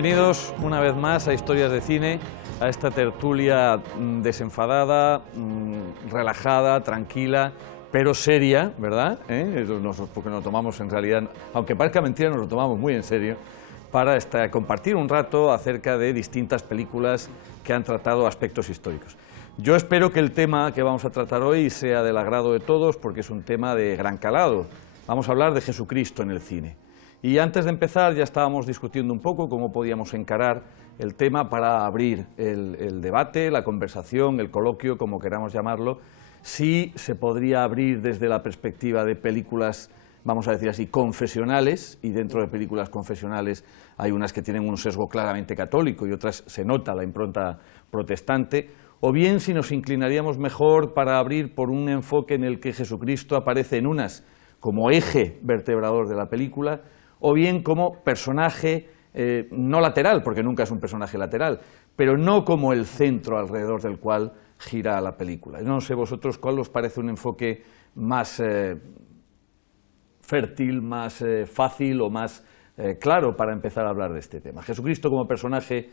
Bienvenidos una vez más a Historias de Cine, a esta tertulia desenfadada, relajada, tranquila, pero seria, ¿verdad? Porque nos lo tomamos en realidad, aunque parezca mentira, nos lo tomamos muy en serio, para compartir un rato acerca de distintas películas que han tratado aspectos históricos. Yo espero que el tema que vamos a tratar hoy sea del agrado de todos, porque es un tema de gran calado. Vamos a hablar de Jesucristo en el cine. Y antes de empezar ya estábamos discutiendo un poco cómo podíamos encarar el tema para abrir el debate, la conversación, el coloquio, como queramos llamarlo, si se podría abrir desde la perspectiva de películas, vamos a decir así, confesionales, y dentro de películas confesionales hay unas que tienen un sesgo claramente católico y otras se nota la impronta protestante, o bien si nos inclinaríamos mejor para abrir por un enfoque en el que Jesucristo aparece en unas como eje vertebrador de la película, o bien como personaje no lateral, porque nunca es un personaje lateral, pero no como el centro alrededor del cual gira la película. No sé vosotros cuál os parece un enfoque más fértil, más fácil o más claro para empezar a hablar de este tema. Jesucristo como personaje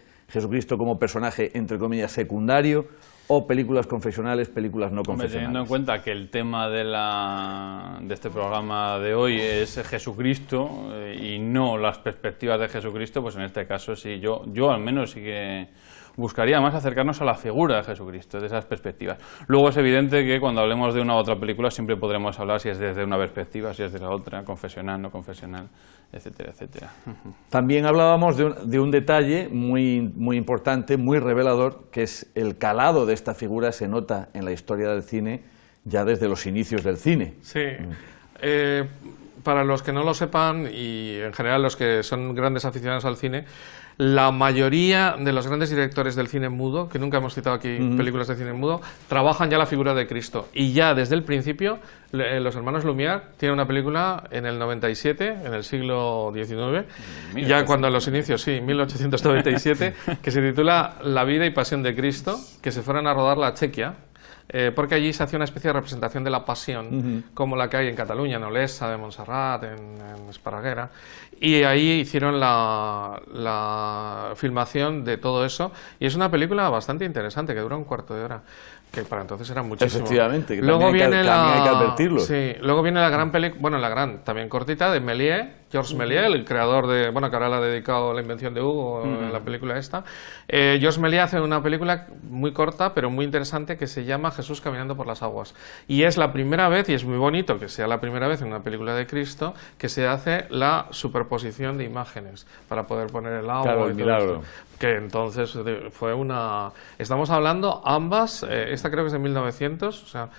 entre comillas secundario, o películas confesionales, películas no confesionales. Teniendo en cuenta que el tema de este programa de hoy es Jesucristo y no las perspectivas de Jesucristo, pues en este caso sí, yo al menos sí que buscaría más acercarnos a la figura de Jesucristo, de esas perspectivas. Luego es evidente que cuando hablemos de una u otra película siempre podremos hablar si es desde una perspectiva, si es desde la otra, confesional, no confesional, etcétera, etcétera. También hablábamos de un detalle muy importante, muy revelador, que es el calado de esta figura se nota en la historia del cine ya desde los inicios del cine. Sí. Para los que no lo sepan, y en general los que son grandes aficionados al cine, la mayoría de los grandes directores del cine mudo, que nunca hemos citado aquí películas de cine mudo, trabajan ya la figura de Cristo. Y ya desde el principio, los hermanos Lumière tienen una película en el 97, en el siglo XIX, ya cuando a los inicios, sí, 1897, que se titula La vida y pasión de Cristo, que se fueron a rodarla a Chequia, porque allí se hacía una especie de representación de la pasión, como la que hay en Cataluña, en Olesa, de Montserrat, en Esparraguera, y ahí hicieron la filmación de todo eso, y es una película bastante interesante, que dura un cuarto de hora, que para entonces era muchísimo. Efectivamente, que luego también viene hay que advertirlo. Sí, luego viene la gran película, bueno, la gran, también cortita, de Méliès, Georges Méliès, el creador de, bueno, que ahora le ha dedicado la invención de Hugo en la película esta. Georges Méliès hace una película muy corta, pero muy interesante, que se llama Jesús caminando por las aguas. Y es la primera vez, y es muy bonito que sea la primera vez en una película de Cristo, que se hace la superposición de imágenes para poder poner el agua. Claro, el milagro. Que entonces fue una... Estamos hablando ambas, esta creo que es de 1900, o sea,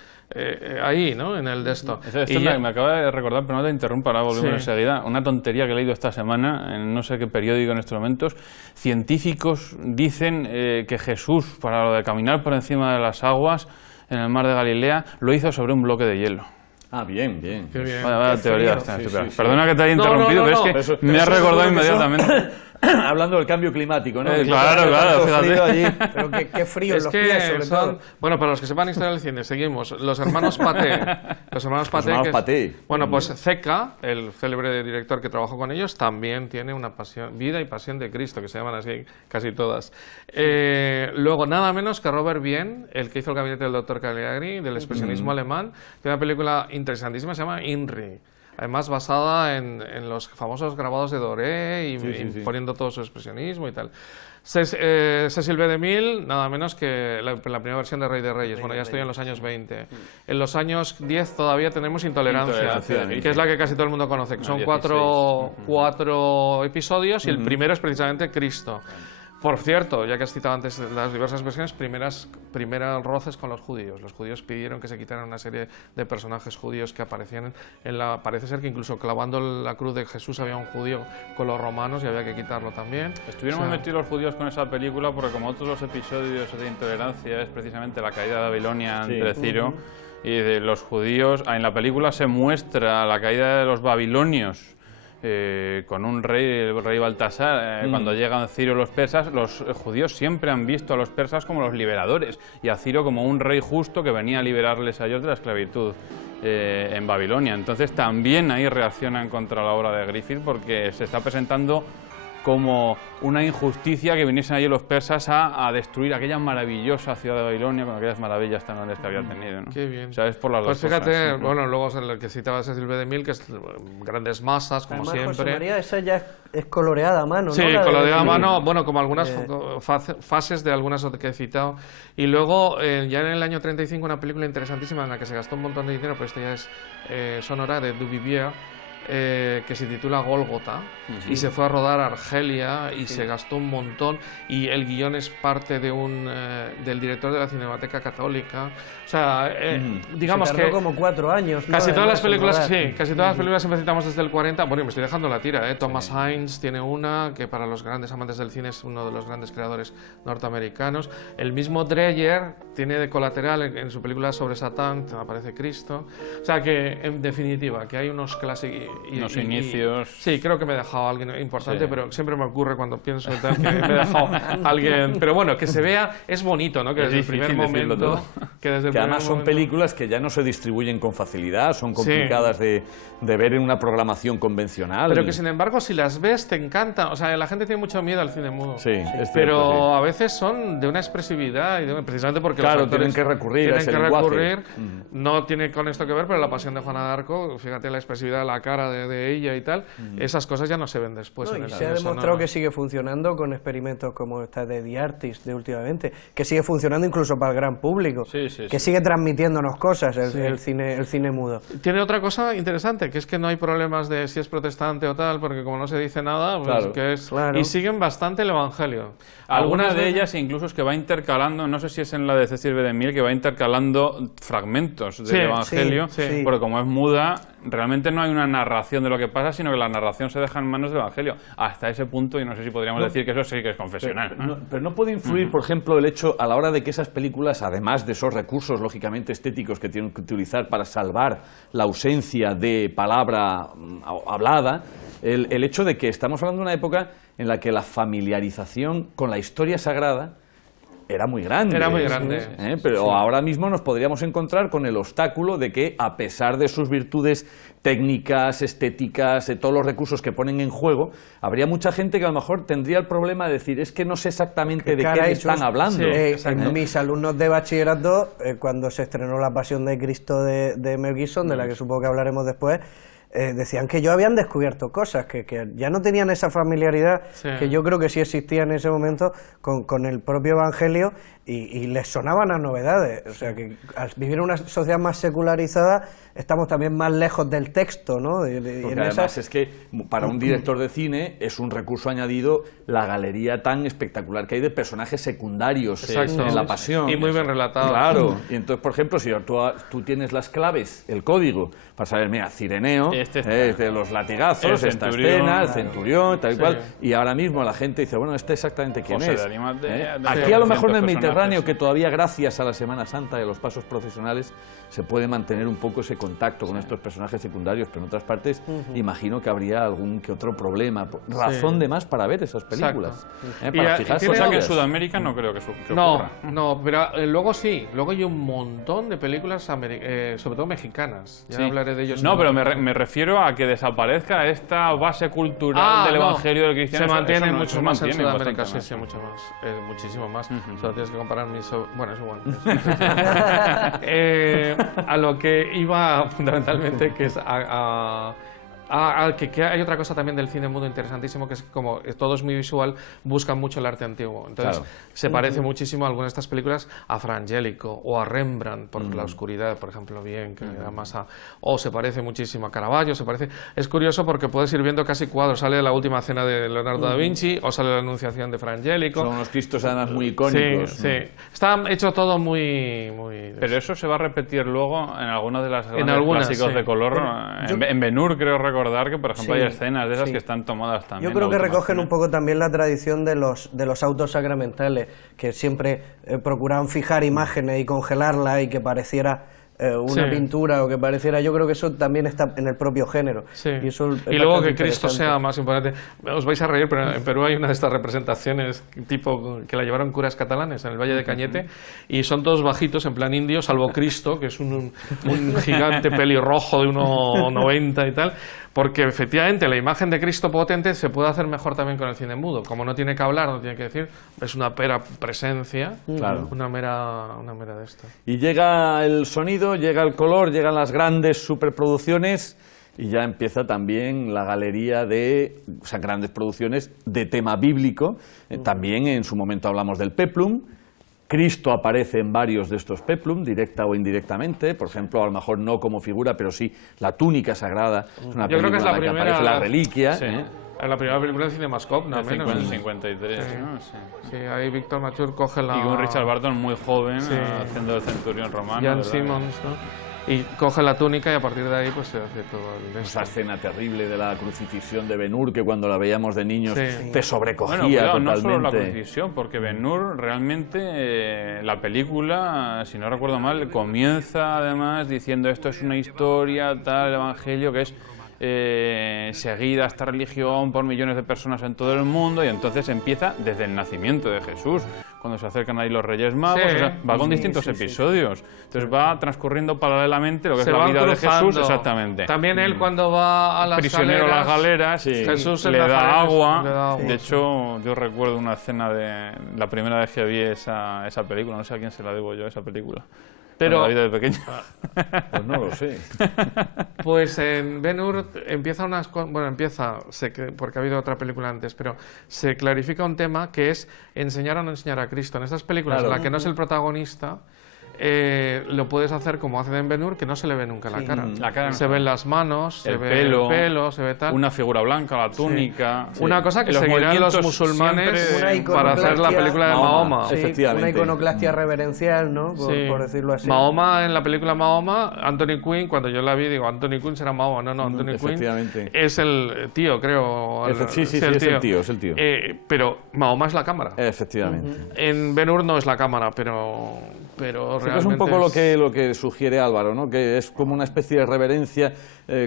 ahí, ¿no?, en el de esto. Me acaba de recordar, pero no te interrumpa, ahora volvemos enseguida, una tontería que he leído esta semana en no sé qué periódico en estos momentos. Científicos dicen que Jesús, para lo de caminar por encima de las aguas en el mar de Galilea, lo hizo sobre un bloque de hielo. Ah, bien, bien. Qué bien. Vaya teoría. Sí, Perdona que te haya interrumpido, pero es que me ha recordado inmediatamente. Hablando del cambio climático, ¿no? Claro, fíjate. Allí. Pero qué frío en los pies, sobre todo. Bueno, para los que sepan historia del cine, seguimos. Los hermanos Pathé. Bueno, pues Ceca, el célebre director que trabajó con ellos, también tiene una pasión, vida y pasión de Cristo, que se llaman así casi todas. Luego, nada menos que Robert Wiene, el que hizo El gabinete del doctor Caligari, del expresionismo alemán, tiene una película interesantísima, se llama Inri. Además basada en los famosos grabados de Doré y poniendo todo su expresionismo y tal. Cecil B. DeMille, nada menos que la primera versión de Rey de Reyes. Bueno, ya estoy en los años 20. En los años 10 todavía tenemos Intolerancia, que es la que casi todo el mundo conoce, que son cuatro episodios y el primero es precisamente Cristo. Por cierto, ya que has citado antes las diversas versiones, primeros roces con los judíos. Los judíos pidieron que se quitaran una serie de personajes judíos que aparecían parece ser que incluso clavando la cruz de Jesús había un judío con los romanos y había que quitarlo también. Estuvieron muy metidos los judíos con esa película porque, como otros los episodios de Intolerancia, es precisamente la caída de Babilonia ante Ciro. Y de los judíos, en la película se muestra la caída de los babilonios con un rey, el rey Baltasar. Cuando llegan Ciro y los persas, los judíos siempre han visto a los persas como los liberadores y a Ciro como un rey justo que venía a liberarles a ellos de la esclavitud en Babilonia. Entonces también ahí reaccionan contra la obra de Griffith porque se está presentando como una injusticia que viniesen allí los persas a destruir aquella maravillosa ciudad de Babilonia con aquellas maravillas tan grandes que había tenido, ¿no? Qué bien. O sea, es por las pues dos fíjate, cosas. bueno, luego el que citabas es el B.de.Mille, que es grandes masas, como Además, siempre. José María, esa ya es coloreada a mano, ¿no? Sí, coloreada a mano, bueno, como algunas fases de algunas que he citado. Y luego, ya en el año 35, una película interesantísima en la que se gastó un montón de dinero, pero esto ya es sonora, de Duvivier, que se titula Gólgota, y se fue a rodar a Argelia y se gastó un montón, y el guión es parte de del director de la Cinemateca Católica. O sea, digamos se tardó que como 4 años, ¿no? casi todas las Además, en películas, rodar. sí, casi todas las películas siempre citamos desde el 40. Bueno, me estoy dejando la tira, ¿eh? Thomas Hines tiene una, que para los grandes amantes del cine es uno de los grandes creadores norteamericanos. El mismo Dreyer tiene de colateral en su película sobre Satán, aparece Cristo. O sea que, en definitiva, que hay unos clásicos... Unos inicios... Sí, creo que me he dejado a alguien importante, Sí. pero siempre me ocurre cuando pienso y tal, que me he dejado a alguien... Pero bueno, que se vea, es bonito, ¿no? Que Es desde el primer difícil decirlo momento... todo. Que, desde el Que además primer son momento- películas que ya no se distribuyen con facilidad, son complicadas de ver en una programación convencional. Pero que sin embargo, si las ves, te encanta. O sea, la gente tiene mucho miedo al cine mudo. Sí, es cierto, Pero sí. a veces son de una expresividad, y precisamente porque Claro, los actores tienen que recurrir a tienen ese que lenguaje. recurrir. No tiene con esto que ver, pero la pasión de Juana de Arco, fíjate la expresividad de la cara de ella y tal, esas cosas ya no se ven después. No, en y el se ha cine demostrado sonoro. que sigue funcionando con experimentos como esta de The Artist de últimamente, que sigue funcionando incluso para el gran público, Sí, sí, que sí. sigue transmitiéndonos cosas el cine mudo. Tiene otra cosa interesante, que es que no hay problemas de si es protestante o tal, porque como no se dice nada, pues Claro, que es... claro. Y siguen bastante el Evangelio. Algunas de veces- ellas incluso es que va intercalando, no sé si es en la de Cecil B. DeMille, que va intercalando fragmentos del Sí, Evangelio, sí, sí. porque como es muda, realmente no hay una narración de lo que pasa, sino que la narración se deja en manos del Evangelio. Hasta ese punto, y no sé si podríamos decir que eso sí que es confesional. Pero no puede influir, por ejemplo, el hecho a la hora de que esas películas, además de esos recursos lógicamente estéticos que tienen que utilizar para salvar la ausencia de palabra hablada, el hecho de que estamos hablando de una época en la que la familiarización con la historia sagrada era muy grande. Era muy grande. Pero ahora mismo nos podríamos encontrar con el obstáculo de que, a pesar de sus virtudes técnicas, estéticas, de todos los recursos que ponen en juego, habría mucha gente que a lo mejor tendría el problema de decir, es que no sé exactamente de qué me están hablando. En mis alumnos de bachillerato, cuando se estrenó La Pasión de Cristo de Mel Gibson, de la que supongo que hablaremos después, decían que ellos habían descubierto cosas, que ya no tenían esa familiaridad que yo creo que sí existía en ese momento con el propio Evangelio, y les sonaban a novedades. O sea, que al vivir en una sociedad más secularizada estamos también más lejos del texto, ¿no? Porque además es que para un director de cine es un recurso añadido la galería tan espectacular que hay de personajes secundarios en La Pasión. Y muy bien relatado. Claro. Y entonces, por ejemplo, si tú tienes las claves, el código, para saber, mira, Cireneo, de los latigazos, el esta centurión, escena, el claro. centurión, tal y cual, y ahora mismo la gente dice, bueno, este exactamente quién José es. de Arimatea, Aquí a lo mejor en el 200 Mediterráneo, personajes. que todavía gracias a la Semana Santa y a los pasos procesionales se puede mantener un poco ese contacto con estos personajes secundarios, pero en otras partes imagino que habría algún que otro problema. Razón de más para ver esas películas. Para fijarse Cosa en que en ellas. Sudamérica no creo que No, ocurra. no, pero luego sí, luego hay un montón de películas, sobre todo mexicanas. Ya Sí. hablaré de ellos. No, en pero otro- me refiero a que desaparezca esta base cultural del no. Evangelio del cristiano. Se mantiene Eso mucho más en mantiene Sudamérica, bastante sí, más. sí, mucho más. Muchísimo más. Solo tienes que comparar bueno, es igual. A lo que iba fundamentalmente, que es que hay otra cosa también del cine mudo interesantísimo, que es como todo es muy visual, buscan mucho el arte antiguo. Entonces, se parece muchísimo a algunas de estas películas a Fra Angelico o a Rembrandt, por la oscuridad, por ejemplo, bien, que era más o se parece muchísimo a Caravaggio, es curioso porque puedes ir viendo casi cuadros, sale la última cena de Leonardo da Vinci o sale la Anunciación de Fra Angelico. Son unos cristos además muy icónicos. Sí, sí. Está hecho todo muy... Pero eso se va a repetir luego en algunas de las grandes algunas, clásicos sí. de color. En Ben-Hur creo recordar que, por ejemplo, Sí, hay escenas de esas sí. que están tomadas también. Yo creo la que última recogen cena. un poco también la tradición de los autos sacramentales, que siempre procuraban fijar imágenes y congelarlas y que pareciera una Sí. pintura o que pareciera... Yo creo que eso también está en el propio género. Sí. Y, eso es Y luego bastante que Cristo interesante. sea más importante. Os vais a reír, pero en Perú hay una de estas representaciones tipo que la llevaron curas catalanes en el Valle de Cañete y son todos bajitos en plan indio, salvo Cristo, que es un gigante pelirrojo de 1,90 y tal. Porque efectivamente la imagen de Cristo potente se puede hacer mejor también con el cine mudo. Como no tiene que hablar, no tiene que decir, es una pera presencia, Claro. una mera de esto. Y llega el sonido, llega el color, llegan las grandes superproducciones y ya empieza también la galería de, o sea, grandes producciones de tema bíblico. También en su momento hablamos del peplum. Cristo aparece en varios de estos peplum, directa o indirectamente, por ejemplo, a lo mejor no como figura, pero sí la túnica sagrada, es una Yo creo que es película la en la que primera- aparece la reliquia. Sí. Es la primera película de Cinemascope, no De menos. 53, Sí. ¿no? Sí. Sí, ahí Víctor Mature coge la... Y con Richard Barton muy joven, Sí. haciendo el centurión romano. Jan ¿verdad? Simmons, ¿no? Y coge la túnica y a partir de ahí pues se hace todo el... Esa escena terrible de la crucifixión de Ben-Hur, que cuando la veíamos de niños Sí. te sobrecogía Bueno, cuidado, no totalmente. solo la crucifixión, porque Ben-Hur realmente, la película, si no recuerdo mal, comienza además diciendo esto es una historia, tal, el evangelio, que es seguida esta religión por millones de personas en todo el mundo, y entonces empieza desde el nacimiento de Jesús, cuando se acercan ahí los Reyes Magos, Sí. o sea, va con distintos episodios. Entonces va transcurriendo paralelamente lo que Se es la van vida de cruzando. Jesús, exactamente. También él cuando va a las Prisionero a las galeras, Jesús en le las da galeras agua. le da agua. De hecho, yo recuerdo una escena de la primera vez que vi esa película, no sé a quién se la debo yo esa película. Pero- La vida de pequeño. Pues no lo sé. Pues en Ben-Hur empieza porque ha habido otra película antes, pero se clarifica un tema que es enseñar o no enseñar a Cristo. En estas películas, Claro. en la que no es el protagonista, lo puedes hacer como hacen en Ben-Hur, que no se le ve nunca la cara. La cara no. Se ven las manos, se El ve pelo, el pelo, se ve tal. Una figura blanca, la túnica. Una cosa que Los seguirán los movimientos musulmanes siempre- Una para hacer la iconoclastia- película de Mahoma. Mahoma. Sí, Efectivamente. una iconoclastia reverencial, ¿no? Sí. Por decirlo así. Mahoma, en la película Mahoma, Anthony Quinn, cuando yo la vi, digo, Anthony Quinn será Mahoma. No, Anthony Quinn efectivamente. es el tío, creo. Sí, es el tío, es el tío. Pero Mahoma es la cámara. Efectivamente. En Ben-Hur no es la cámara, pero Sí, que realmente es un poco lo que sugiere Álvaro, ¿no? Que es como una especie de reverencia,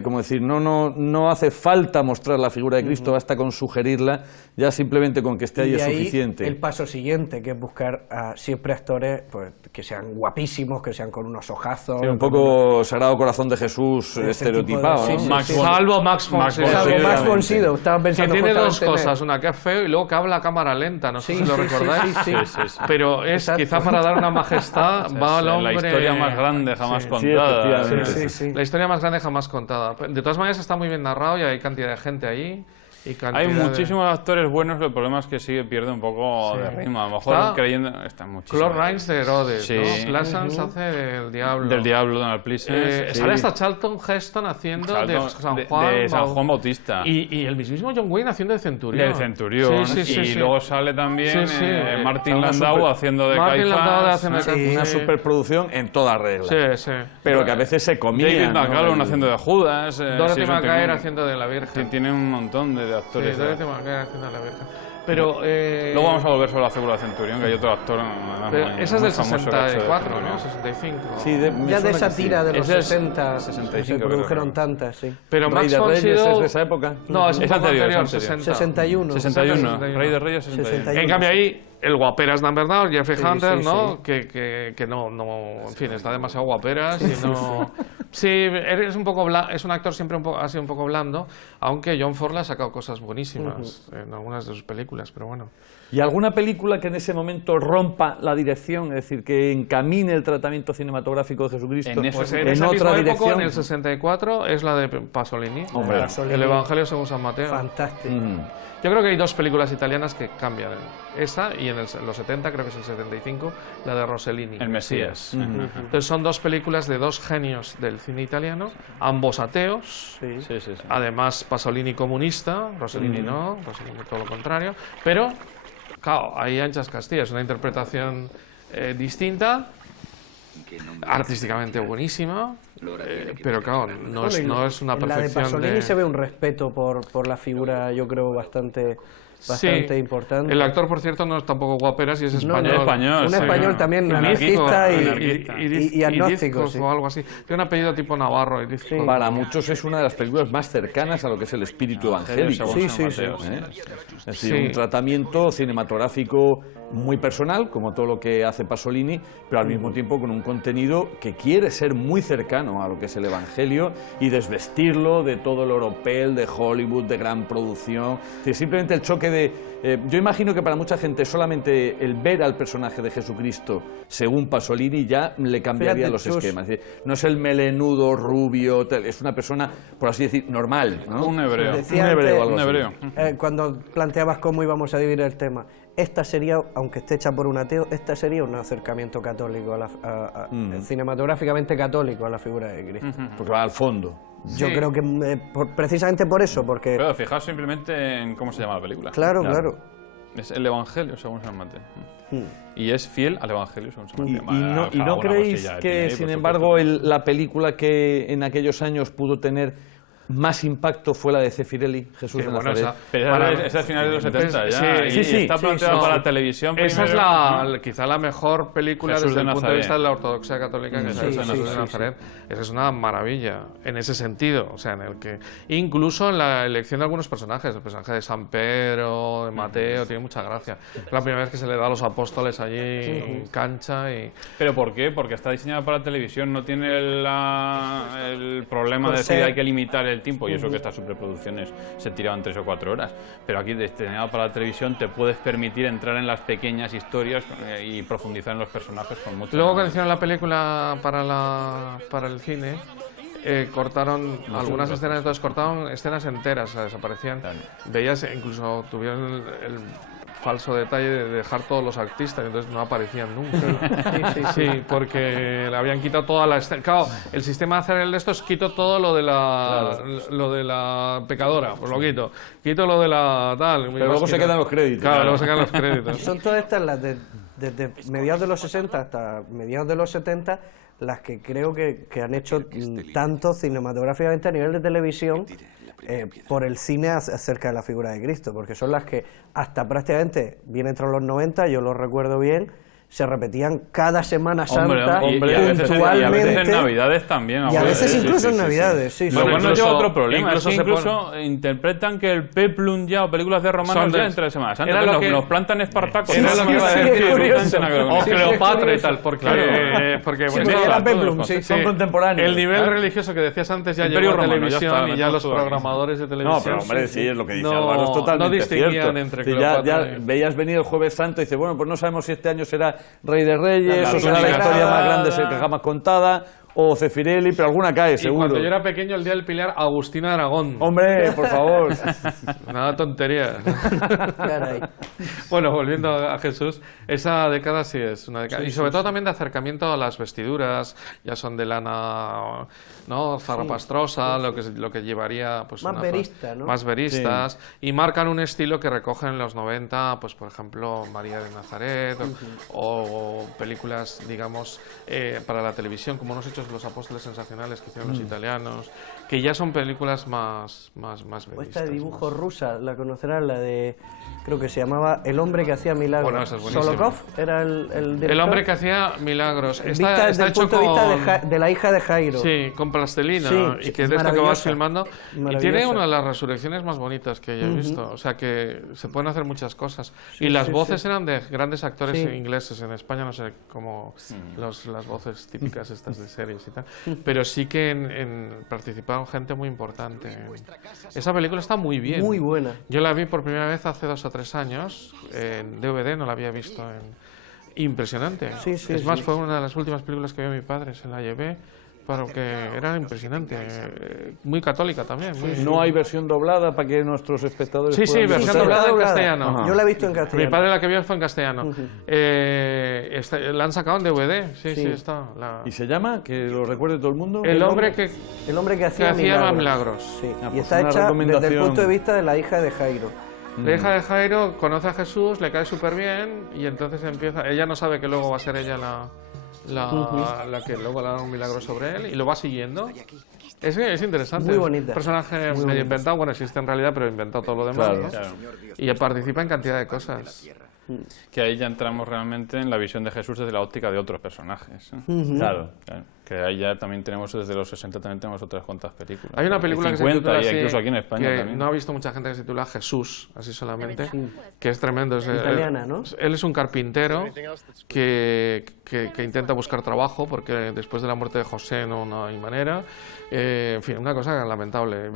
como decir, no hace falta mostrar la figura de Cristo, basta con sugerirla, ya simplemente con que esté ahí Y es ahí suficiente. el paso siguiente, que es buscar siempre actores pues, que sean guapísimos, que sean con unos ojazos. Sí, un con poco Sagrado Corazón de Jesús Ese estereotipado, tipo de- ¿no? sí, sí, Max sí. von- Salvo Max von Max Sydow. von Salvo Sydow. Max von Sydow, estaba Que pensando tiene dos justamente en él. cosas, una que es feo y luego que habla a cámara lenta, no sé Sí, si lo sí, sí, recordáis. sí, sí. Pero es Exacto. quizá para dar una majestad, va al Es hombre... la historia más grande jamás Sí, contada. efectivamente. Sí, sí. La historia más grande jamás contada. De todas maneras está muy bien narrado y hay cantidad de gente ahí. Y cantidad Hay de- muchísimos actores buenos, el problema es que sí pierde un poco de ritmo. A lo mejor Está creyendo. Están muchísimos. Claude Rains de Herodes, Sí. ¿no? Pleasance hace del Diablo. Del Diablo, Donald Pleasence. Sale hasta Charlton Heston haciendo de San Juan, de San Juan Bautista. Y el mismo John Wayne haciendo de Centurión. Del Centurión. Sí, sí, sí, y sí. luego sale también Sí, sí. Martin Una Landau super- haciendo de Martin Landau Caifás. haciendo de ¿no? Caifás. Una Sí. superproducción en toda regla. Sí, sí. Pero que a veces se comía. David ¿no? McCallum haciendo de Judas. Dorothy sí, McGuire tiene- haciendo de la Virgen. Tiene un montón de Sí, actores. Dorothy McGuire haciendo de la Virgen. Pero... Luego vamos a volver sobre la figura de Centurión, que hay otro actor. pero muy- esa es muy del famoso que ha hecho de 64, Centurión. ¿no? 65. Sí, me Ya suena de esa que sí. tira de los Es del 60 65, se creo, produjeron creo. tantas, sí. Pero Rey Max de von Reyes Sydow... es de esa época. No, es un Es poco anterior, anterior, es anterior. 60. 61. 61. 61. Rey de Reyes 61. 61. En cambio ahí el guaperas Dan Bernal, Jeffrey Sí, Hunter, sí, ¿no? sí. Que no, en fin, está demasiado guaperas y no... Sí, es un poco es un actor siempre ha sido un poco blando, aunque John Ford le ha sacado cosas buenísimas en algunas de sus películas, pero bueno. ¿Y alguna película que en ese momento rompa la dirección, es decir, que encamine el tratamiento cinematográfico de Jesucristo En ese- Pues en en esa otra misma época, dirección? en el 64, es la de Pasolini, Hombre. Pasolini. El Evangelio según San Mateo. Fantástico. Yo creo que hay dos películas italianas que cambian. Esa y en los 70, creo que es el 75, la de Rossellini. El Mesías. Entonces son dos películas de dos genios del cine italiano, ambos ateos. Sí. Sí, sí, sí. Además, Pasolini comunista, Rossellini no, Rossellini todo lo contrario. Pero, claro, hay anchas Castillas, una interpretación distinta, artísticamente buenísima, pero claro, no es una En la de perfección Pasolini se ve un respeto por la figura, yo creo, bastante bastante importante. El actor, por cierto, no es tampoco guaperas y es No, español. Es español, un sí. español también Anárquico, anarquista y agnóstico. Irizcos Sí. o algo así. Tiene un apellido tipo Navarro. Irizcos. Para muchos es una de las películas más cercanas a lo que es el espíritu evangélico. Sí, sí, sí. Es decir, Sí. un tratamiento cinematográfico muy personal, como todo lo que hace Pasolini, pero al mismo tiempo con un contenido que quiere ser muy cercano a lo que es el Evangelio y desvestirlo de todo el oropel de Hollywood, de gran producción. Es decir, simplemente el choque de... yo imagino que para mucha gente solamente el ver al personaje de Jesucristo, según Pasolini, ya le cambiaría Fíjate, los Chus. esquemas. Es decir, no es el melenudo, rubio, tal, es una persona, por así decir, normal, ¿no? Un hebreo. Decía Un hebreo, antes, algo Un así. hebreo. Cuando planteabas cómo íbamos a dividir el tema, esta sería, aunque esté hecha por un ateo, esta sería un acercamiento católico, cinematográficamente católico a la figura de Cristo. Porque va al fondo. Yo creo que precisamente por eso, porque... Pero fijaos simplemente en cómo se llama la película. Claro, claro. Es el Evangelio según San Mateo. Y es fiel al Evangelio según San ¿Y, Mateo. y no creéis que, sin embargo, la película que en aquellos años pudo tener más impacto fue la de Zeffirelli, Jesús de Nazaret? Pero esa es a finales de los 70 ya. Sí, y sí, está planteada sí, para sí. televisión Esa es primero. quizá la mejor película Jesús desde de el punto de Nazaret. vista de la ortodoxia católica, que es Jesús sí, de sí, Nazaret. Esa es una maravilla en ese sentido, o sea, en el que incluso en la elección de algunos personajes, el personaje de San Pedro, de Mateo, tiene mucha gracia. Es la primera vez que se le da a los apóstoles allí en cancha y ¿Pero por qué? Porque está diseñada para televisión, no tiene el problema Pues de decir sí. hay que limitar el tiempo, y eso que estas superproducciones se tiraban 3 o 4 horas. Pero aquí, diseñada para la televisión, te puedes permitir entrar en las pequeñas historias y profundizar en los personajes con mucho. luego cuando hicieron la película para el cine, cortaron algunas escenas, entonces cortaron escenas enteras, o sea, desaparecían. Claro. Veías, incluso tuvieron el falso detalle de dejar todos los artistas, entonces no aparecían nunca. Sí, porque le habían quitado toda la escena. Claro, el sistema de hacer el de esto es quito todo lo de la pecadora, pues lo quito. Quito lo de la tal. Pero luego se quedan los créditos. Claro, luego se quedan los créditos. Son todas estas las desde mediados de los 60 hasta mediados de los 70 las que creo que han hecho tanto cinematográficamente a nivel de televisión por el cine acerca de la figura de Cristo, porque son las que hasta prácticamente bien entraron los 90, yo lo recuerdo bien, se repetían cada Semana Santa y a veces puntualmente. en Navidades también. Y a veces Sí, incluso sí, en sí, Navidades, sí. Lo Bueno, cual nos lleva a otro incluso- problema, es que incluso incluso interpretan que el peplum ya o películas de romanos Son de- ya entre Semana Santa. Era lo Entonces que- nos plantan Espartaco. Era lo que iba a sí, decir. es curioso. O Sí, Cleopatra y curioso. tal, porque Claro. bueno, era todos Peplum, los sí. conceptos. Son contemporáneos. el nivel ¿eh? religioso que decías antes ya Imperio llegó a Romano, ya televisión está, y ya meto los todo aquí. programadores de televisión. No, pero hombre, sí, es lo que dice no, Álvaro, es totalmente no distinguían cierto. entre Es decir, ya Cleopatra y- veías venir el Jueves Santo y dice, bueno, pues no sabemos si este año será Rey de Reyes, La o será la túnica historia más sagrada. grande que jamás contada, o Zeffirelli, pero alguna cae, Y seguro. cuando yo era pequeño, el día del Pilar, Agustina de Aragón. Hombre, por favor. Nada tontería. Caray. Bueno, volviendo a Jesús, esa década sí es una década. Y sobre todo también de acercamiento a las vestiduras, ya son de lana, ¿no? Zarrapastrosa, lo que llevaría pues Más una- verista, ¿no? más veristas, y marcan un estilo que recogen en los 90, pues por ejemplo María de Nazaret, o películas, digamos, para la televisión, como unos hechos de los apóstoles sensacionales que hicieron los italianos, que ya son películas más O veristas. esta de dibujo más- rusa, la conocerás, la de, creo que se llamaba El hombre que hacía milagros. Bueno, esa es buenísima. Solokov era el director. El hombre que hacía milagros. Vista Está desde el hecho punto de vista con... de la hija de Jairo. Sí, con plastilina, Sí, y sí, que es de esto que vas maravillosa. filmando. Y Maravillosa. tiene una de las resurrecciones más bonitas que yo he visto. O sea que se pueden hacer muchas cosas. Y las sí, voces sí. eran de grandes actores Sí. ingleses. En España no sé cómo las voces típicas estas de series y tal. Pero sí que participaron gente muy importante. Esa película está muy bien. Muy buena. Yo la vi por primera vez hace 2 o 3 años en DVD, no la había visto impresionante. Sí, sí, es más, sí. fue una de las últimas películas que vio mi padre, se la llevé, porque era impresionante, muy católica también. muy- No hay versión doblada para que nuestros espectadores Sí, sí, puedan versión disfrutar. doblada en Doblada. castellano. Ajá. Yo la he visto en Mi castellano. padre la que vio fue en castellano. La han sacado en DVD, sí, Sí. está. ¿Y se llama? Que lo recuerde todo el mundo. El hombre que... El hombre que hacía hacía milagros. milagros. Sí. Ah, Y pues está una hecha desde el recomendación. punto de vista de la hija de Jairo. La hija de Jairo conoce a Jesús, le cae súper bien y entonces empieza... Ella no sabe que luego va a ser ella la que luego le da un milagro sobre él y lo va siguiendo. Es interesante. Muy bonita. Un personaje medio inventado, bueno, existe en realidad, pero inventado todo lo demás. Claro. ¿no? Claro. Y participa en cantidad de cosas. Que ahí ya entramos realmente en la visión de Jesús desde la óptica de otros personajes. Claro. Claro, que ahí ya también tenemos, desde los 60 también tenemos otras cuantas películas. Hay una película Y que se 50, titula y así, incluso aquí en España que también. no ha visto mucha gente, que se titula Jesús, así solamente, que es tremendo. Italiana, ¿no? Él es un carpintero que intenta buscar trabajo porque después de la muerte de José no hay manera. En fin, una cosa lamentable.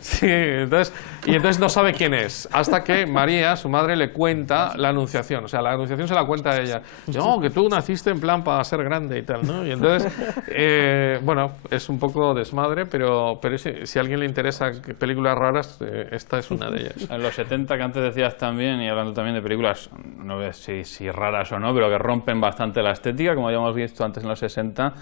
Sí, entonces no sabe quién es, hasta que María, su madre, le cuenta la Anunciación. O sea, la Anunciación se la cuenta a ella. No, que tú naciste en plan para ser grande y tal, ¿no? Y entonces, bueno, es un poco desmadre, pero si a alguien le interesa películas raras, esta es una de ellas. En los 70, que antes decías también, y hablando también de películas, no sé si raras o no, pero que rompen bastante la estética, como habíamos visto antes en los 60,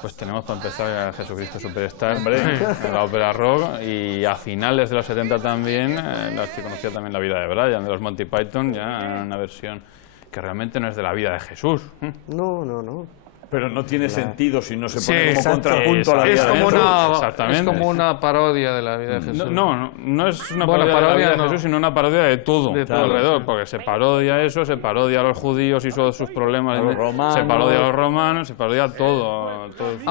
pues tenemos para empezar a Jesucristo Superstar, en la ópera rock, y a finales de los 70 también, la que conocía también La vida de Brian, de los Monty Python, ya en una versión que realmente no es de la vida de Jesús. No. Pero no tiene sentido si no se pone como exacto. contrapunto a la vida de Jesús. Exactamente. Es como una parodia de la vida de Jesús. No es una Bueno, parodia de la vida de no. Jesús, sino una parodia de todo, De todo, alrededor, sí. porque se parodia eso, se parodia a los judíos y todos sus problemas, A los romanos. se parodia a los romanos, se parodia todo.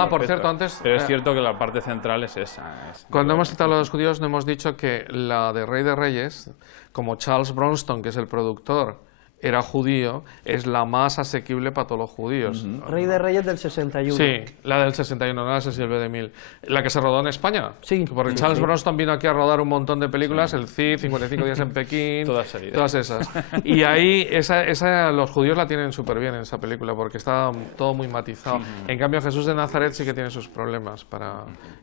Por cierto, antes, Pero es cierto que la parte central es esa. Cuando hemos citado a los judíos, no hemos dicho que la de Rey de Reyes, como Charles Bronson, que es el productor, era judío, es la más asequible para todos los judíos. Rey de Reyes del 61. Sí, la del 61, no la sé si el B de 1000. La que se rodó en España. Sí. Porque Charles Bronson vino aquí a rodar un montón de películas, El Cid, 55 días en Pekín, Todas seguidas. todas esas. Y ahí los judíos la tienen súper bien en esa película porque está todo muy matizado. En cambio, Jesús de Nazaret sí que tiene sus problemas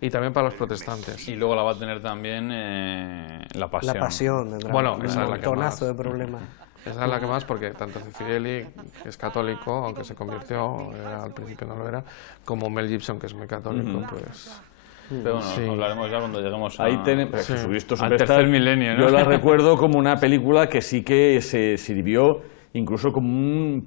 y también para los protestantes. Y luego la va a tener también La Pasión. La pasión. tendrá Bueno, un esa es la que montonazo más. de problemas. Esa es la que más, porque tanto Zeffirelli, que es católico, aunque se convirtió, al principio no lo era, como Mel Gibson, que es muy católico, pues... Pero bueno, Sí. hablaremos ya cuando lleguemos Ahí tenemos Sí. Jesucristo al Superstar. tercer milenio, ¿no? Yo la recuerdo como una película que sí que se sirvió incluso como un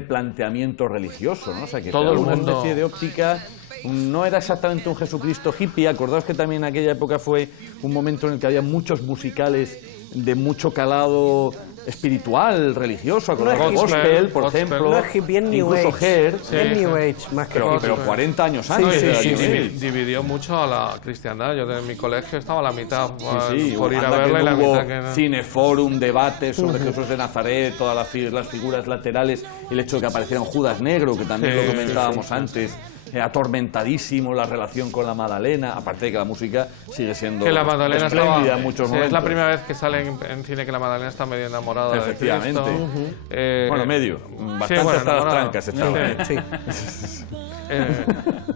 replanteamiento religioso, ¿no? O sea, que Todo te da el una mundo- especie de óptica. No era exactamente un Jesucristo hippie. Acordaos que también en aquella época fue un momento en el que había muchos musicales de mucho calado espiritual, religioso. Acordaos No de es Gospel, gospel, por gospel. ejemplo. No es hippie, es New incluso Age. Hair. Es New Age, más que Pero hippie. 40 años antes Sí, de la sí, New sí, Age. dividió mucho a la cristiandad. Yo de mi colegio estaba a la mitad Sí, por ir a anda que verla y la no hubo mitad que no. cineforum, debate sobre Jesús de Nazaret, todas las figuras laterales, el hecho de que apareciera un Judas negro, que también Sí, lo comentábamos sí. antes, atormentadísimo la relación con la Magdalena, aparte de que la música sigue siendo Que la Magdalena espléndida estaba, en muchos sí, momentos. es la primera vez que sale en cine que la Magdalena está medio enamorada Efectivamente. de Cristo. Bueno, medio, bastante bueno, hasta las enamorada. trancas estaba. Sí.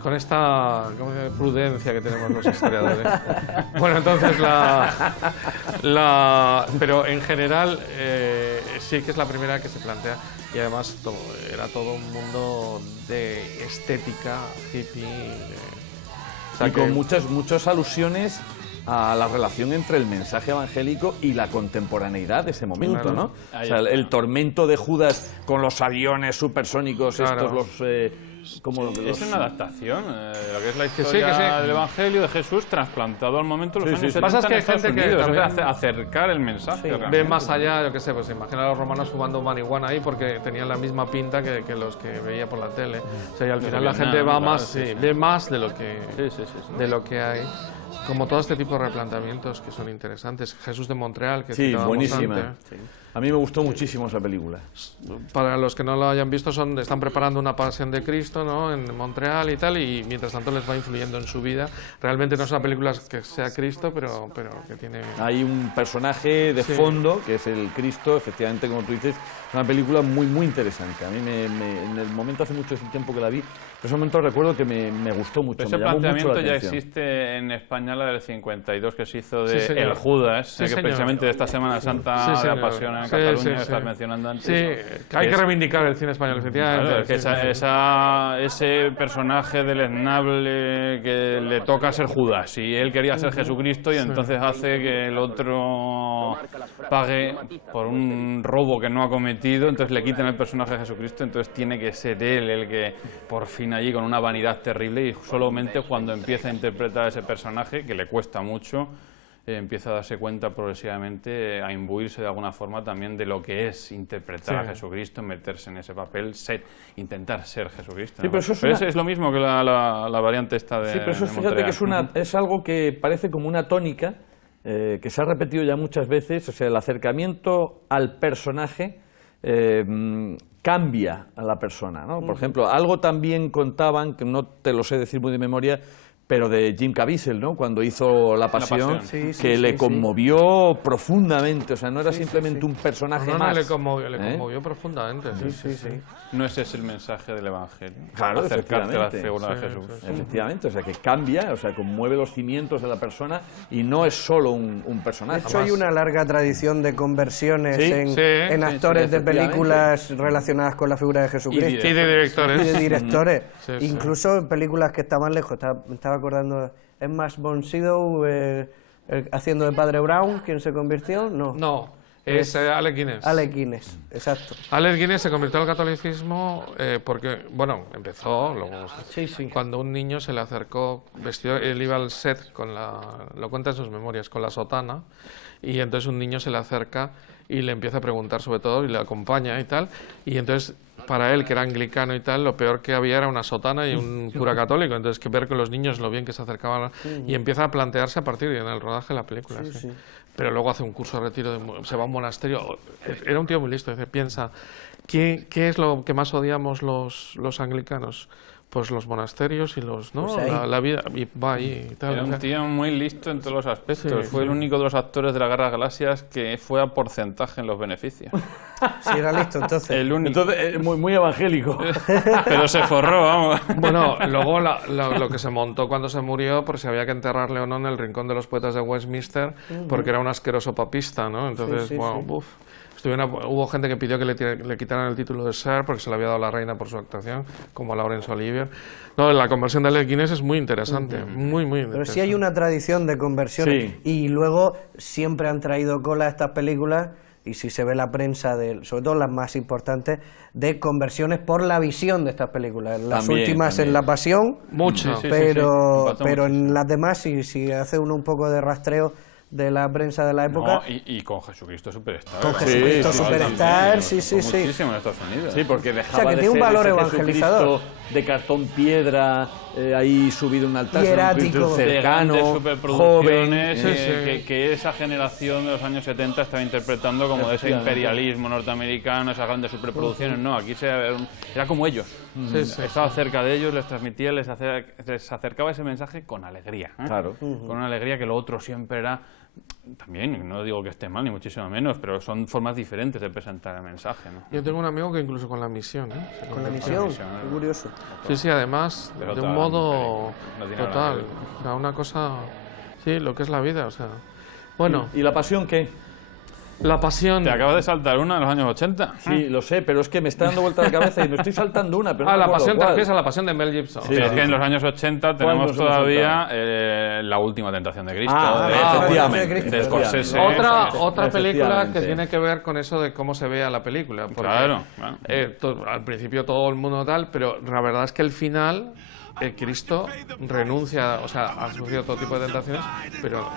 Con esta prudencia que tenemos los historiadores. Bueno, entonces pero en general sí que es la primera que se plantea y además era todo un mundo de estética hippie. O sea Y con que- muchas alusiones a la relación entre el mensaje evangélico y la contemporaneidad de ese momento, Claro. ¿no? Ahí O sea, está. el tormento de Judas con los aviones supersónicos, Claro. estos como Es una adaptación de lo que es la sí, historia que sí. del Evangelio de Jesús trasplantado al momento de los Sí, años sí, sí. 70 Pasa es que en hay Estados gente que Unidos, o sea, también- acercar el mensaje. ve realmente. más allá, yo qué sé, pues imagina a los romanos fumando marihuana ahí porque tenían la misma pinta que los que veía por la tele. O sea, y al final la Vietnam, gente va claro, más, sí, sí. ve más de lo que Sí. de lo que hay. Como todo este tipo de replanteamientos que son interesantes. Jesús de Montreal, que Sí, citábamos buenísima. antes. A mí me gustó muchísimo esa película. Para los que no lo hayan visto, están preparando una pasión de Cristo, ¿no? En Montreal y tal, y mientras tanto les va influyendo en su vida. Realmente no es una película que sea Cristo, pero que tiene... Hay un personaje de Sí. fondo, que es el Cristo, efectivamente, como tú dices, es una película muy, muy interesante. A mí en el momento, hace mucho tiempo que la vi, en ese momento recuerdo que me gustó mucho, Ese me llamó mucho la planteamiento ya atención. existe en España, la del 52, que se hizo de Sí, señor. El Judas, Sí, que señor. precisamente de esta Semana Santa Sí, de señor. la Pasión en Sí, Cataluña, sí, que sí. estás mencionando antes. Sí, que hay que reivindicar el cine español, efectivamente. Claro, que Sí, ese personaje deleznable que le toca ser Judas y él quería ser Jesucristo y entonces hace que el otro pague por un robo que no ha cometido, entonces le quitan el personaje de Jesucristo, entonces tiene que ser él el que por fin allí con una vanidad terrible, y solamente cuando empieza a interpretar a ese personaje, que le cuesta mucho, empieza a darse cuenta progresivamente, a imbuirse de alguna forma también de lo que es interpretar a Jesucristo, meterse en ese papel, intentar ser Jesucristo. Sí, ¿no? pero eso es lo mismo que la variante esta de Sí, pero eso de fíjate que Montreal. es algo que parece como una tónica que se ha repetido ya muchas veces, o sea, el acercamiento al personaje cambia a la persona, ¿no? Por ejemplo, algo también contaban, que no te lo sé decir muy de memoria, pero de Jim Caviezel, ¿no? Cuando hizo La Pasión, Pasión. que le conmovió profundamente, o sea, no era simplemente un personaje No, más. le conmovió profundamente. No ese es el mensaje del Evangelio. Claro, acercarte a la efectivamente. figura de Sí, Jesús. sí, Efectivamente, o sea, que cambia, o sea, conmueve los cimientos de la persona y no es solo un personaje. De hecho, hay una larga tradición de conversiones Sí, en actores de efectivamente. películas relacionadas con la figura de Jesucristo. Y de directores. Y de directores. Sí, sí. Incluso en películas que estaban lejos. Me estaba acordando, ¿es más Von Sydow haciendo de Padre Brown, quien se convirtió? No. No, es Alec Guinness. Alec Guinness, exacto. Alec Guinness se convirtió al catolicismo porque, bueno, empezó luego, Sí, sí. cuando un niño se le acercó vestido, él iba al set lo cuenta en sus memorias, con la sotana, y entonces un niño se le acerca y le empieza a preguntar sobre todo y le acompaña y tal, y entonces para él, que era anglicano y tal, lo peor que había era una sotana y un cura católico, entonces que ver con los niños lo bien que se acercaban, y empieza a plantearse a partir de en el rodaje de la película. Sí. Pero luego hace un curso de retiro, se va a un monasterio. Era un tío muy listo, dice, piensa, ¿qué es lo que más odiamos los anglicanos? Pues los monasterios y ¿no? Pues la vida, y va ahí y tal. Era un tío muy listo en todos los aspectos. Sí, Fue el único de los actores de la Guerra de las Galaxias que fue a porcentaje en los beneficios. Sí, era listo, entonces. El único. Entonces, muy evangélico. Pero se forró, vamos. Bueno, luego lo que se montó cuando se murió, por si había que enterrarle o no en el Rincón de los Poetas de Westminster, porque era un asqueroso papista, ¿no? Entonces, Sí, sí, bueno, sí. uf. Hubo gente que pidió que le quitaran el título de Sir porque se lo había dado la reina por su actuación, como Laurence Olivier. No, la conversión de Alec Guinness es muy interesante, muy Pero interesante. sí hay una tradición de conversiones. Sí. Y luego siempre han traído cola estas películas, y si se ve la prensa, sobre todo las más importantes, de conversiones por la visión de estas películas. Las También, últimas también. en La Pasión, Mucho. Sí, sí, pero, Empató pero muchísimo. en las demás, si hace uno un poco de rastreo de la prensa de la época... No, y con Jesucristo Superstar. Con ¿verdad? Jesucristo sí, Superstar, sí, sí, sí, sí. Muchísimo en Estados Unidos. Sí, porque dejaba O sea, que de tiene un ser valor ese evangelizador. Jesucristo de cartón piedra, ahí subido en un altar, Hierático. sino un Cristo De cercano, grandes superproducciones joven. que esa generación de los años 70 estaba interpretando como de ese imperialismo norteamericano, esas grandes superproducciones. No, aquí era como ellos. Sí, sí. Estaba cerca de ellos, les transmitía, les acercaba ese mensaje con alegría. Claro. Con una alegría que lo otro siempre era... También, no digo que esté mal, ni muchísimo menos, pero son formas diferentes de presentar el mensaje, ¿no? Yo tengo un amigo que incluso con la misión, ¿eh? Se Con la convirtió. misión, qué curioso. Sí, sí, además, Pero de un otra modo película, no tiene nada que total. ver. O sea, una cosa... Sí, lo que es la vida, o sea... Bueno, ¿Y la pasión qué? la pasión... Te acabas de saltar una en los años 80. Sí, lo sé, pero es que me está dando vuelta la cabeza y me estoy saltando una, pero no me la acuerdo pasión, te cuál. refieres a la pasión de Mel Gibson. Sí. Es que en los años 80 tenemos nos hemos todavía La última tentación de Cristo, efectivamente. de Scorsese. Otra película que Efectivamente. tiene que ver con eso de cómo se ve a la película. Porque, Claro. al principio todo el mundo tal, pero la verdad es que el final, Cristo renuncia, o sea, ha sufrido todo tipo de tentaciones, pero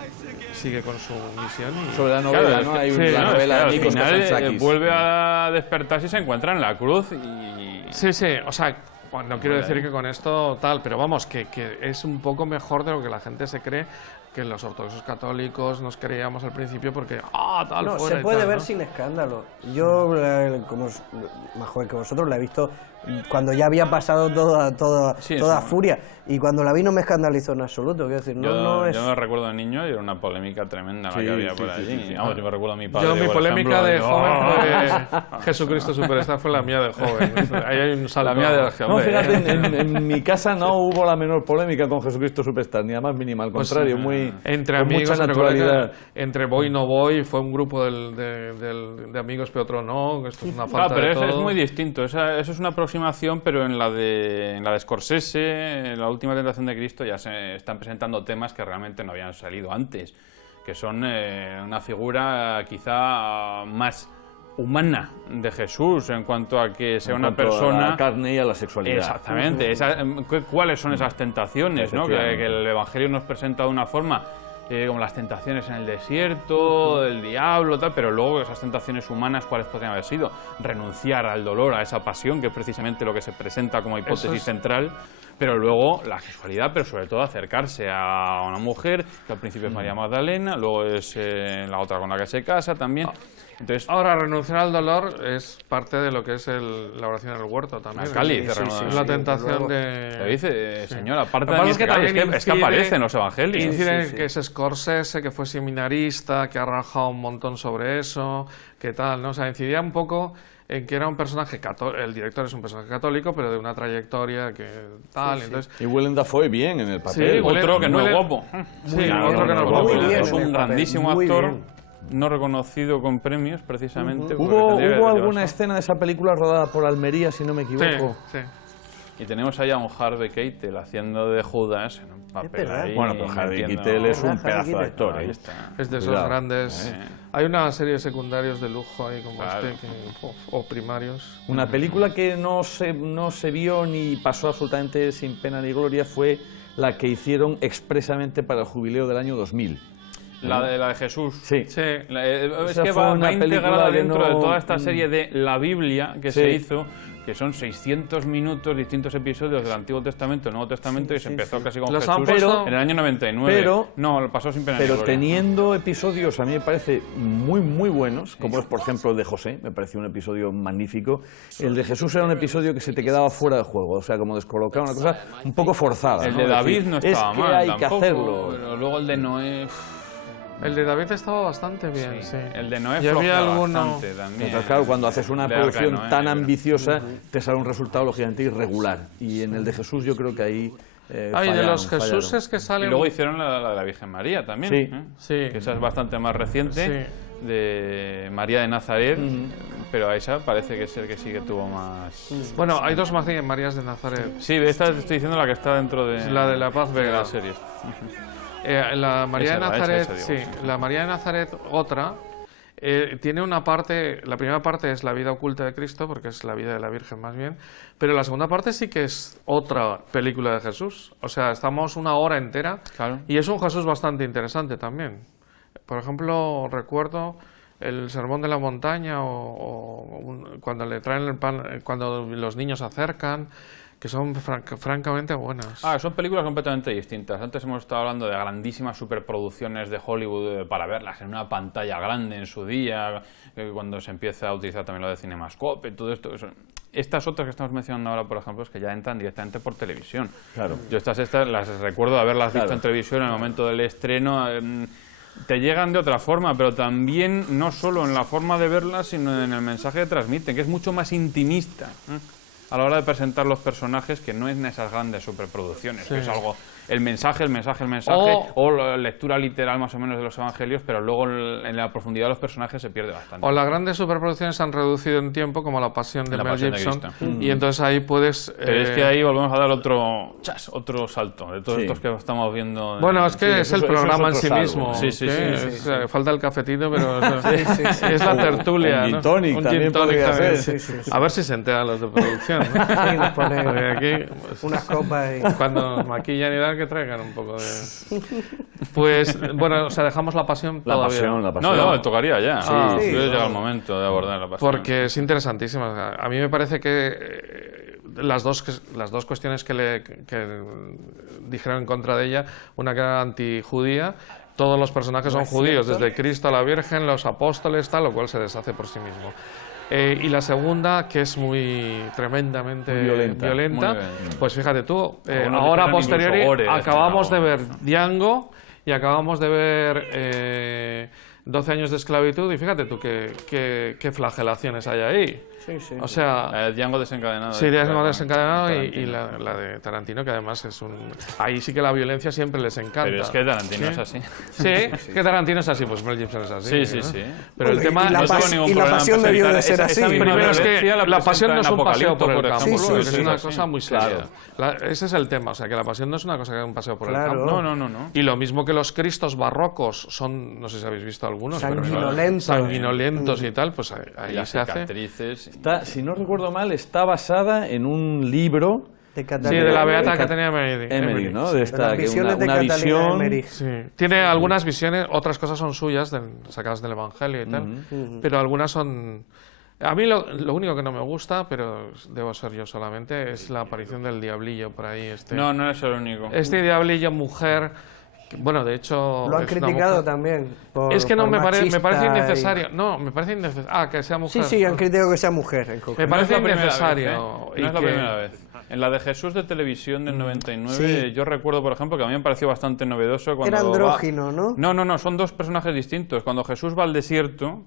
sigue con su misión. Sobre la novela, Claro, ¿no? es Hay que- una no, es novela que de al Nikos final Kazantzakis. vuelve a despertarse y se encuentra en la cruz y... Sí, sí, o sea, bueno, no quiero decir que con esto tal, pero vamos, que es un poco mejor de lo que la gente se cree, que los ortodoxos católicos nos creíamos al principio porque, tal, No, fuera se y puede tal, ver ¿no? sin escándalo. Yo, como más joven que vosotros, la he visto cuando ya había pasado Sí, toda sí. furia. Y cuando la vi no me escandalizó en absoluto. Quiero decir, no es... Yo me recuerdo de niño y era una polémica tremenda la que había por allí. Vamos, yo me recuerdo a mi padre. Yo, mi por polémica ejemplo, de joven ¡oh! fue Jesucristo Superstar, fue la mía de joven. Ahí hay un salto. La mía de No, fíjate, en mi casa no hubo la menor polémica con Jesucristo Superstar, ni la más mínima, al Pues, contrario, muy... sí. Entre Con amigos, mucha recuerda que naturalidad. entre Voy no voy, fue un grupo de amigos, pero otro no, esto es una falta pero de eso todo. es muy distinto. Eso es una aproximación, pero en la de Scorsese, en La última tentación de Cristo, ya se están presentando temas que realmente no habían salido antes, que son una figura quizá más humana de Jesús en cuanto a que sea una persona a la carne y a la sexualidad. Exactamente. ¿Cuáles son esas tentaciones, ¿no? Que el Evangelio nos presenta de una forma como las tentaciones en el desierto, el diablo, tal, pero luego esas tentaciones humanas, ¿cuáles podrían haber sido? Renunciar al dolor, a esa pasión, que es precisamente lo que se presenta como hipótesis central, pero luego la sexualidad, pero sobre todo acercarse a una mujer, que al principio es María Magdalena, luego es la otra con la que se casa también. Entonces, Ahora, renunciar al dolor es parte de lo que es la oración en el huerto también. El cáliz, es la tentación de... le dice, señora, aparte Lo que de pasa es que también es que aparece en los evangelios. Incide que es Scorsese, que fue seminarista, que ha rajado un montón sobre eso, que tal, ¿no? O sea, incidía un poco en que era un personaje católico, el director es un personaje católico, pero de una trayectoria que tal, entonces... Y Willem Dafoe bien en el papel. Sí, Otro que no es guapo. Sí, otro que no es guapo. guapo. Muy bien Es en un el papel, grandísimo muy actor, bien. no reconocido con premios, precisamente. porque ¿Hubo tendría que alguna llevarse. escena de esa película rodada por Almería, si no me equivoco? Sí, sí. Y tenemos allá a un Harvey Keitel haciendo de Judas en un papel verdad. ahí. Bueno, pero Harvey metiendo- Keitel es un Harvey pedazo de Keitel. actor. Ahí ¿eh? está. Es de esos Cuidado. grandes... Hay una serie de secundarios de lujo ahí como Claro. o primarios. Una película que no se vio ni pasó absolutamente sin pena ni gloria fue la que hicieron expresamente para el jubileo del año 2000. La de Jesús. Sí. Sí. Es Esa que fue va una integrada película que dentro no- de toda esta serie de la Biblia que Sí. se hizo, que son 600 minutos, distintos episodios del Antiguo Testamento, el Nuevo Testamento, y se empezó casi con Los han Jesús puesto- en el año 99. pero- no, lo pasó sin pena ni Pero gloria. teniendo episodios, a mí me parece muy, muy buenos, como es, por ejemplo, el de José, me pareció un episodio magnífico. El de Jesús era un episodio que se te quedaba fuera del juego, o sea, como descolocaba, una cosa un poco forzada. El ¿no? de Es David decir, no estaba es que mal hay tampoco, que hacerlo. pero luego el de Noé... El de David estaba bastante bien, sí. El de Noé Y había flojea alguno... bastante también. Entonces, claro, cuando haces una El de Arca de producción Noé, tan pero- ambiciosa, te sale un resultado lógicamente irregular. Y en el de Jesús yo creo que ahí Ay, de los fallaron. Jesuses que Y salen... luego hicieron la de la Virgen María también. Sí. ¿eh? Sí. Que esa es bastante más reciente, de María de Nazaret, pero a esa parece que es el que sí que tuvo más... Bueno, hay dos Marías de Nazaret. Sí, de esta te estoy diciendo la que está dentro de La de la Paz de Vega. la serie. La María Esa, de Nazaret, esa, digo, sí, la María de Nazaret, otra, tiene una parte, la primera parte es la vida oculta de Cristo, porque es la vida de la Virgen más bien, pero la segunda parte sí que es otra película de Jesús. O sea, estamos una hora entera Claro. y es un Jesús bastante interesante también. Por ejemplo, recuerdo el Sermón de la Montaña cuando le traen el pan, cuando los niños se acercan, que son francamente buenas. Son películas completamente distintas. Antes hemos estado hablando de grandísimas superproducciones de Hollywood para verlas en una pantalla grande en su día, cuando se empieza a utilizar también lo de Cinemascope, todo esto. Estas otras que estamos mencionando ahora, por ejemplo, es que ya entran directamente por televisión. Claro. Yo estas las recuerdo de haberlas visto en televisión en el momento del estreno. Te llegan de otra forma, pero también no solo en la forma de verlas, sino en el mensaje que transmiten, que es mucho más intimista a la hora de presentar los personajes, que no es en esas grandes superproducciones, que es algo, el mensaje, o la lectura literal más o menos de los evangelios, pero luego en la profundidad de los personajes se pierde bastante. O las grandes superproducciones se han reducido en tiempo, como La Pasión de La Mel Pasión de Gibson, Cristo. y entonces ahí puedes... Pero es que ahí volvemos a dar otro salto de todos Sí. estos que estamos viendo. Bueno, es que Sí, es eso el es programa en otro sí salto. mismo. Sí, sí, que sí, es, falta el cafetito, pero es la tertulia. un gin ¿no? tonic Un también gin tonic podría también. ser. A ver si se enteran los de producción. ¿no? Sí, nos ponen Porque aquí, pues, unas copas y... cuando nos maquillan y tal, que traigan un poco de... Pues, bueno, o sea, dejamos La Pasión La todavía. pasión, la pasión. No, tocaría ya. Sí, Llega el momento de abordar la pasión. Porque es interesantísima. A mí me parece que las dos cuestiones que dijeron en contra de ella, una que era antijudía, todos los personajes son judíos, desde Cristo a la Virgen, los apóstoles, tal, lo cual se deshace por sí mismo. Y la segunda, que es muy tremendamente Muy violenta. Muy bien. pues fíjate tú, Algunos ahora dijeron posteriori incluso gore, acabamos de ver algunos. Django y acabamos de ver 12 años de esclavitud y fíjate tú qué flagelaciones hay ahí. Sí, sí. O sea, Django desencadenado. sí, Django desencadenado y Tarantino. la de Tarantino, que además es un... Ahí sí que la violencia siempre les encanta. Pero es que Tarantino es así. Sí, que Tarantino es así, pues Mel Gibson es así. Sí, ¿no? sí. Pero el tema... y la, no tengo ningún y la problema pasión en debió de presentar ser así. esa misma Primero es que violencia la pasión no es un paseo por el campo, ejemplo. Sí, es una sí, cosa muy seria. Claro. Ese es el tema, o sea, que la pasión no es una cosa que es un paseo por Claro. el campo. No. Y lo mismo que los cristos barrocos son, no sé si habéis visto algunos, pero Sanguinolentos. sanguinolentos y tal, pues ahí Y las se hace. cicatrices. Está, si no recuerdo mal, está basada en un libro De Sí, Catalina de la Emery. beata que tenía Emery, ¿no? De De esta, las que visiones de una Catalina visión... Emery. Sí. Tiene algunas visiones, otras cosas son suyas, sacadas del Evangelio y tal, pero algunas son... A mí lo único que no me gusta, pero debo ser yo solamente, es la aparición del diablillo por ahí. No es el único. Este diablillo mujer, que, bueno, de hecho... Lo han es una criticado mujer. también. Es que no, por me parece machista innecesario. No, me parece innecesario. Ah, que sea mujer. Sí, han criticado que sea mujer. En concreto. Me parece No es la primera innecesario. vez, ¿eh? y No es la que- primera vez. En la de Jesús de televisión del 99, Sí. yo recuerdo, por ejemplo, que a mí me pareció bastante novedoso cuando Era va- andrógino, ¿no? No, son dos personajes distintos. Cuando Jesús va al desierto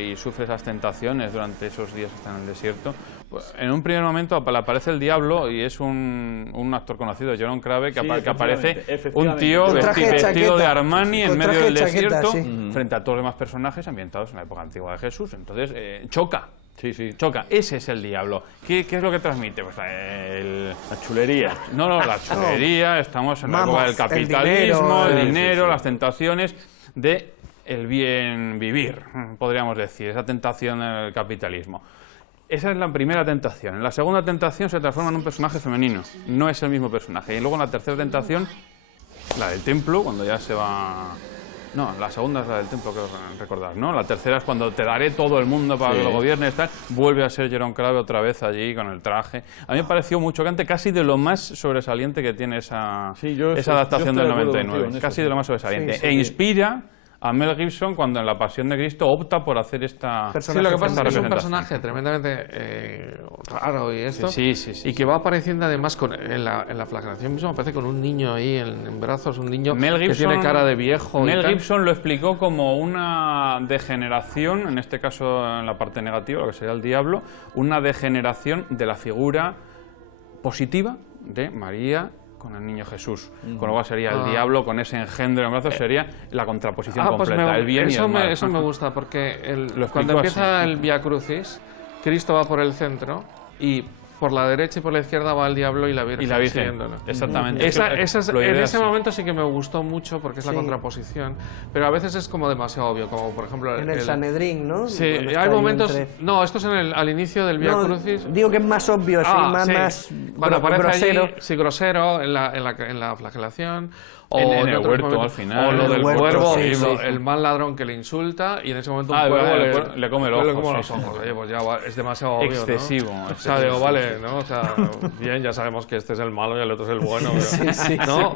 y sufre esas tentaciones durante esos días que está en el desierto, pues, en un primer momento le aparece el diablo y es un actor conocido, Jerome Crave, que, Sí, que aparece efectivamente. un tío Con traje de vestido de chaqueta. Armani en Con medio traje del de chaqueta, desierto, sí. frente a todos los demás personajes ambientados en la época antigua de Jesús. Entonces, choca. Sí. Choca, ese es el diablo. ¿Qué es lo que transmite? Pues La chulería. no, la chulería, estamos en la época del Vamos, capitalismo, el el dinero, dinero, las tentaciones de el bien vivir, podríamos decir, esa tentación del capitalismo. Esa es la primera tentación. En la segunda tentación se transforma en un personaje femenino, no es el mismo personaje. Y luego en la tercera tentación, la del templo, cuando ya se va... No, la segunda es la del templo, creo recordar, ¿no? La tercera es cuando te daré todo el mundo para que lo gobiernes, tal. Vuelve a ser Jerome Crave otra vez allí con el traje. A mí me pareció muy chocante, casi de lo más sobresaliente que tiene esa adaptación yo estoy del de acuerdo 99. contigo en eso, Casi de lo más sobresaliente. Sí, sí. E inspira a Mel Gibson cuando en La Pasión de Cristo opta por hacer esta... Sí, lo que pasa es que es un representación. personaje tremendamente raro y esto. Sí. Y que va apareciendo además en la flagelación misma, aparece con un niño ahí en brazos, un niño que tiene cara de viejo. Mel y tal. Gibson lo explicó como una degeneración, en este caso en la parte negativa, lo que sería el diablo, una degeneración de la figura positiva de María con el niño Jesús. Con lo cual sería el diablo con ese engendro en brazos, sería la contraposición Pues completa, el bien y el mal. eso me gusta, porque Lo cuando explicó empieza así. el Vía Crucis, Cristo va por el centro y por la derecha y por la izquierda va el diablo y la Virgen. Y la Virgen, siguiéndolo. exactamente. En ese momento sí que me gustó mucho porque es la Sí. contraposición, pero a veces es como demasiado obvio, como por ejemplo... En el Sanedrín, ¿no? Sí, Cuando está hay ahí momentos... entre- No, esto es al inicio del Vía No, Crucis. digo que es más obvio, sí, más Bueno, aparece grosero. allí, sí, grosero en la flagelación. O En el otros huerto, momentos. al final. O lo En el del huerto, cuervo, sí, y sí. el mal ladrón que le insulta y en ese momento un Ah, cuervo le come el ojo, le come sí, los sí. ojos. Oye, pues ya es demasiado obvio, ¿no? Excesivo. O sea, digo, vale, ¿no? O sea, bien, ya sabemos que este es el malo y el otro es el bueno. Pero, ¿no?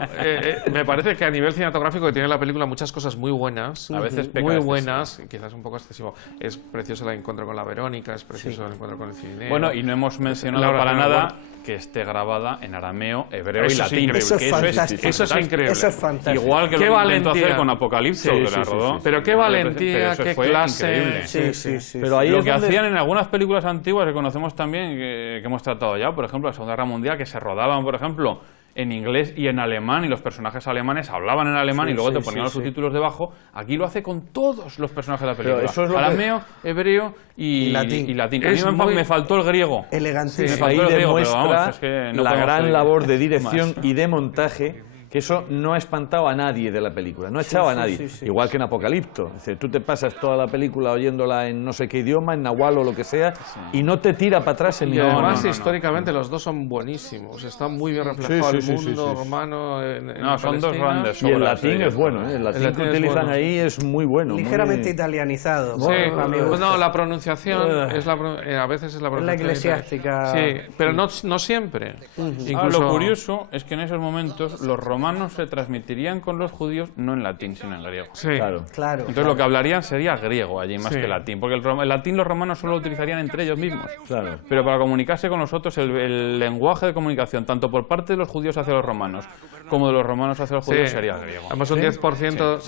Me parece que a nivel cinematográfico que tiene la película muchas cosas muy buenas. A veces peca muy excesivo. buenas, quizás un poco excesivo. Es precioso el encuentro con la Verónica, es precioso el encuentro con el Cirineo. Bueno, y no hemos mencionado La para oración del nada que esté grabada en arameo, hebreo y Eso es latín. increíble. Eso es que fantástico. Eso es increíble. Eso es fantástico. Igual que Qué lo que intentó valentía. hacer con Apocalipso, Sí, que sí, la sí, rodó. sí. Pero qué Pero valentía, eso qué fue clase. increíble. Sí. Pero ahí Lo es que donde- hacían en algunas películas antiguas que conocemos también, que hemos tratado ya, por ejemplo, la Segunda Guerra Mundial, que se rodaban, por ejemplo, en inglés y en alemán, y los personajes alemanes hablaban en alemán Sí, y luego sí, te ponían sí, los sí. subtítulos debajo. Aquí lo hace con todos los personajes de la Pero película. eso es lo que- Arameo, hebreo y latín. A mí Es muy- me faltó el griego. Elegantísimo. Sí. Ahí faltó el griego, demuestra pero vamos, es que no la podemos gran pedir labor de dirección más. y de montaje, que eso no ha espantado a nadie de la película, no ha echado a nadie. sí. Igual que en Apocalipto. Es decir, tú te pasas toda la película oyéndola en no sé qué idioma, en nahual o lo que sea, y no te tira para atrás en Y ningún además, momento. históricamente, los dos son buenísimos. Está muy bien reflejado Sí, el sí, sí, mundo sí, sí. romano en No, son dos Palestina. grandes Y el obras latín ellos, es bueno, ¿no? ¿eh? El latín latín que es utilizan bueno. ahí es muy bueno. Ligeramente muy... italianizado. Sí, a mi gusto. no, la pronunciación a veces es la pronunciación eclesiástica. Sí, pero no siempre. Ah, Incluso, lo curioso es que en esos momentos los romanos romanos se transmitirían con los judíos no en latín, sino en griego. Sí. Claro. Claro. Entonces lo que hablarían sería griego allí más que latín, porque el latín los romanos solo lo utilizarían entre ellos mismos. Claro. Pero para comunicarse con nosotros, el lenguaje de comunicación, tanto por parte de los judíos hacia los romanos, como de los romanos hacia los judíos, sería el griego. Además un 10%,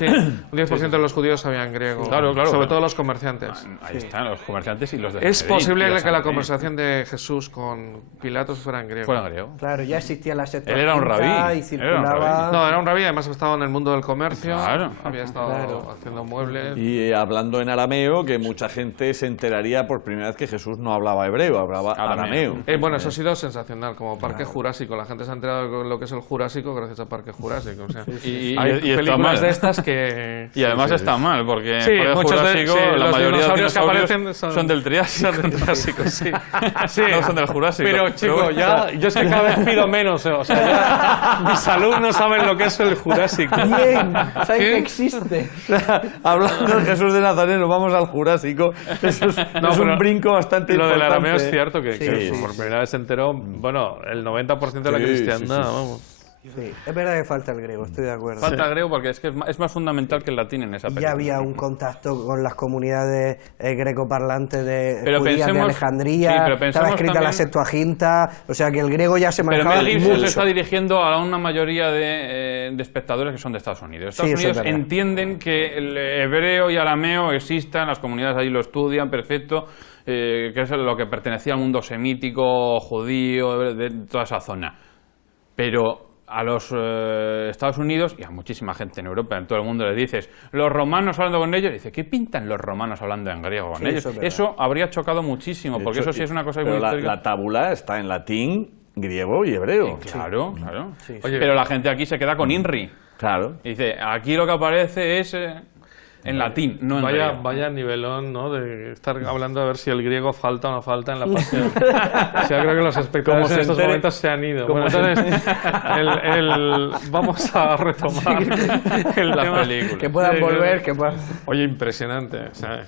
un 10% de los judíos sabían griego. Claro, claro. Sobre todo los comerciantes. Ahí están los comerciantes y los de Es Sanedrín, posible y que la Sanedrín conversación de Jesús con Pilatos fuera en griego. fuera en griego. Claro, ya existía la Septuaginta Él era un rabí, y él era un circulaba... No, era un rabí, además estaba en el mundo del comercio, Claro. había estado haciendo muebles. Y hablando en arameo, que mucha gente se enteraría por primera vez que Jesús no hablaba hebreo, hablaba arameo. Bueno, eso ha sido sensacional, como Parque Jurásico. La gente se ha enterado de lo que es el Jurásico gracias a Parque Jurásico. O sea, Y hay está películas mal. de estas que... Y además está mal, porque Sí, por el muchos de- Jurásico, sí, la los mayoría de los dinosaurios que dinosaurios aparecen son del Triásico. Son del Jurásico, sí. No son del Jurásico. Pero chicos, ya, yo es que cada vez pido menos, o sea, ya mis alumnos saben lo que es el Jurásico. Bien, ¿sabes que existe? Hablando de Jesús de Nazaret, nos vamos al Jurásico. Eso es, No, es un pero brinco bastante Lo del importante. arameo es cierto, que Sí, por primera vez se enteró, bueno, el 90% de la Sí, cristiandad, sí, sí. vamos. Sí, es verdad que falta el griego, estoy de acuerdo. Falta griego porque es que es más fundamental que el latín en esa Y película. ya había un contacto con las comunidades grecoparlantes de Pero judías de pensemos- Alejandría, sí, pero estaba pensemos escrita la también- Septuaginta, o sea que el griego ya se Pero manejaba Mel Gibson mucho. se está dirigiendo a una mayoría de espectadores que son de Estados Unidos. Estados Sí, eso es Unidos verdad. entienden que el hebreo y arameo existan, las comunidades ahí lo estudian, perfecto, que es lo que pertenecía al mundo semítico, judío, de toda esa zona. Pero a los Estados Unidos y a muchísima gente en Europa, en todo el mundo, les dices, los romanos hablando con ellos, dice, ¿qué pintan los romanos hablando en griego con Sí, ellos? eso es verdad. Eso habría chocado muchísimo, De porque hecho, eso sí es una cosa muy pero histórica. la tábula está en latín, griego y hebreo. Claro, claro. Sí, sí. Oye, Pero la gente aquí se queda con INRI. Claro. Y dice, aquí lo que aparece es en latín, no en griego. Vaya nivelón, ¿no? De estar hablando a ver si el griego falta o no falta en la pasión. O sea, creo que los espectadores Como se en estos entere- momentos se han ido. como Bueno, se entonces, vamos a retomar el Las tema. películas. Que puedan Sí, volver, que puedan... Oye, impresionante. O sea,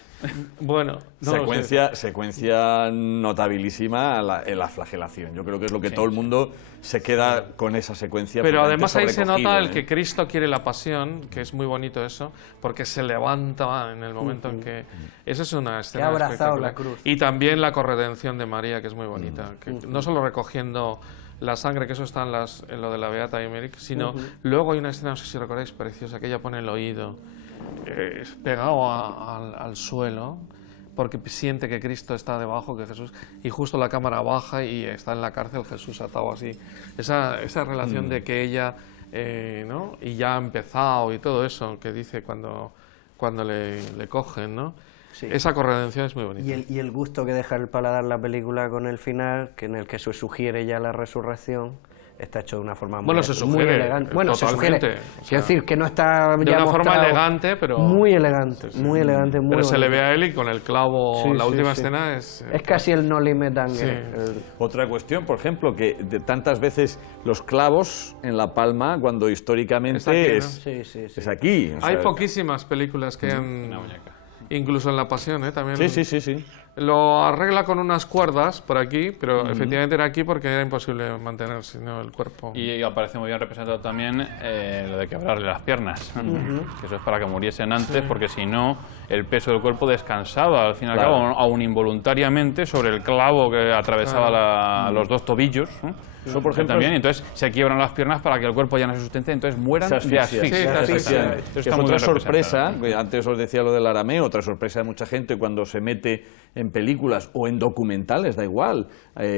bueno, no lo sé. Secuencia notabilísima en la flagelación. Yo creo que es lo que todo el mundo se queda con esa secuencia. Pero absolutamente además ahí se sobrecogido, nota el ¿eh? que Cristo quiere la pasión, que es muy bonito eso, porque se levanta en el momento en que... Esa es una escena ha abrazado espectacular. la cruz. Y también la corredención de María, que es muy bonita. Que no solo recogiendo la sangre, que eso está en lo de la Beata Emmerich, sino luego hay una escena, no sé si recordáis, preciosa, que ella pone el oído pegado al suelo, porque siente que Cristo está debajo, que Jesús, y justo la cámara baja y está en la cárcel Jesús atado así. Esa relación de que ella, ¿no? Y ya ha empezado y todo eso que dice cuando le cogen, ¿no? Sí. Esa corredención es muy bonita. Y el gusto que deja el paladar la película con el final, que en el que se sugiere ya la resurrección, está hecho de una forma Bueno, se sugiere, elegante. Bueno, se totalmente, sugiere. o sea, Quiero decir que no está de ya una forma mostrado. elegante, pero... Muy elegante, muy elegante, muy Pero se le bonito. ve a él y con el clavo, Sí, la sí, última sí. escena es... Es casi el no limit Sí. Otra cuestión, por ejemplo, que de tantas veces los clavos en la palma, cuando históricamente Es aquí, ¿no? Sí, sí, sí. es aquí. o Hay sea, poquísimas películas que han... Incluso en La Pasión, también... Sí. Lo arregla con unas cuerdas por aquí, pero efectivamente era aquí porque era imposible mantener, sino el cuerpo. Y aparece muy bien representado también lo de quebrarle las piernas. Que eso es para que muriesen antes, porque si no, el peso del cuerpo descansaba, al fin y al Claro. cabo, aún involuntariamente, sobre el clavo que atravesaba los dos tobillos. Eso, por ejemplo, también, y entonces se quiebran las piernas para que el cuerpo ya no se sustente, entonces mueran se de asfixia. asfixia. Sí, Se asfixia. asfixia. Esto Que está es muy otra bien sorpresa, representado. que antes os decía lo del arameo, otra sorpresa de mucha gente cuando se mete en películas o en documentales, da igual,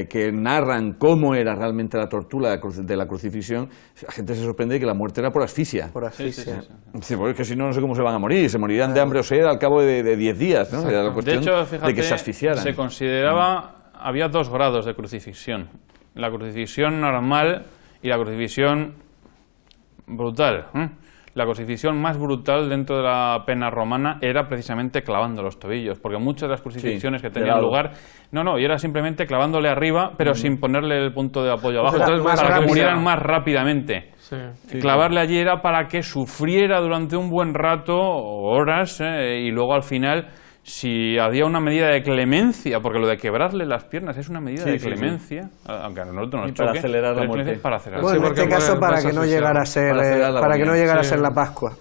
que narran cómo era realmente la tortura de la crucifixión, la gente se sorprende de que la muerte era por asfixia. Por asfixia. Sí, porque es que si no, no sé cómo se van a morir, se morirían de hambre o sed al cabo de 10 días, ¿no? Era la De cuestión hecho, fíjate, de que se asfixiaran. se consideraba, había 2 grados de crucifixión. La crucifixión normal y la crucifixión brutal. La crucifixión más brutal dentro de la pena romana era precisamente clavando los tobillos, porque muchas de las crucifixiones Sí, que de tenían lado. lugar, y era simplemente clavándole arriba, pero sin ponerle el punto de apoyo abajo, Entonces, más para que rápida. murieran más rápidamente. Sí. Clavarle allí era para que sufriera durante un buen rato, horas, y luego al final si había una medida de clemencia, porque lo de quebrarle las piernas es una medida de clemencia, aunque a nosotros nos Y para choque, acelerar la pero es muerte. para acelerar. Bueno, Sí, en porque este caso puede- para pasa que no asociado. llegara a ser, Para acelerar la para que no agonía. llegara a Sí. ser la Pascua.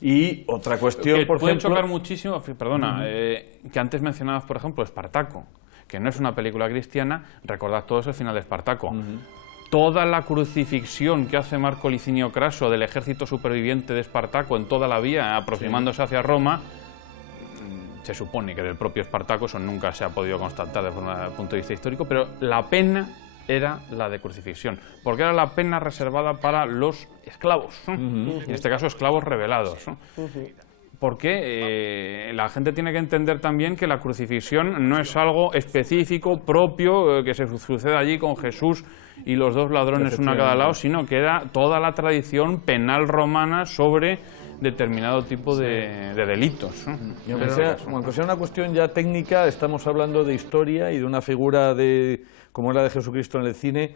Y otra cuestión, Que por puede ejemplo... chocar muchísimo, perdona, que antes mencionabas, por ejemplo, Espartaco, que no es una película cristiana, recordad todos el final de Espartaco. Toda la crucifixión que hace Marco Licinio Craso del ejército superviviente de Espartaco en toda la vía, aproximándose hacia Roma, se supone que del propio Espartaco, eso nunca se ha podido constatar desde un punto de vista histórico, pero la pena era la de crucifixión, porque era la pena reservada para los esclavos, ¿no? En este caso esclavos rebelados, ¿no? Porque la gente tiene que entender también que la crucifixión no es algo específico, propio, que se sucede allí con Jesús y los dos ladrones uno a cada lado, sino que era toda la tradición penal romana sobre determinado tipo de delitos, ¿no? Y aunque sea una cuestión ya técnica, estamos hablando de historia y de una figura como la de Jesucristo en el cine.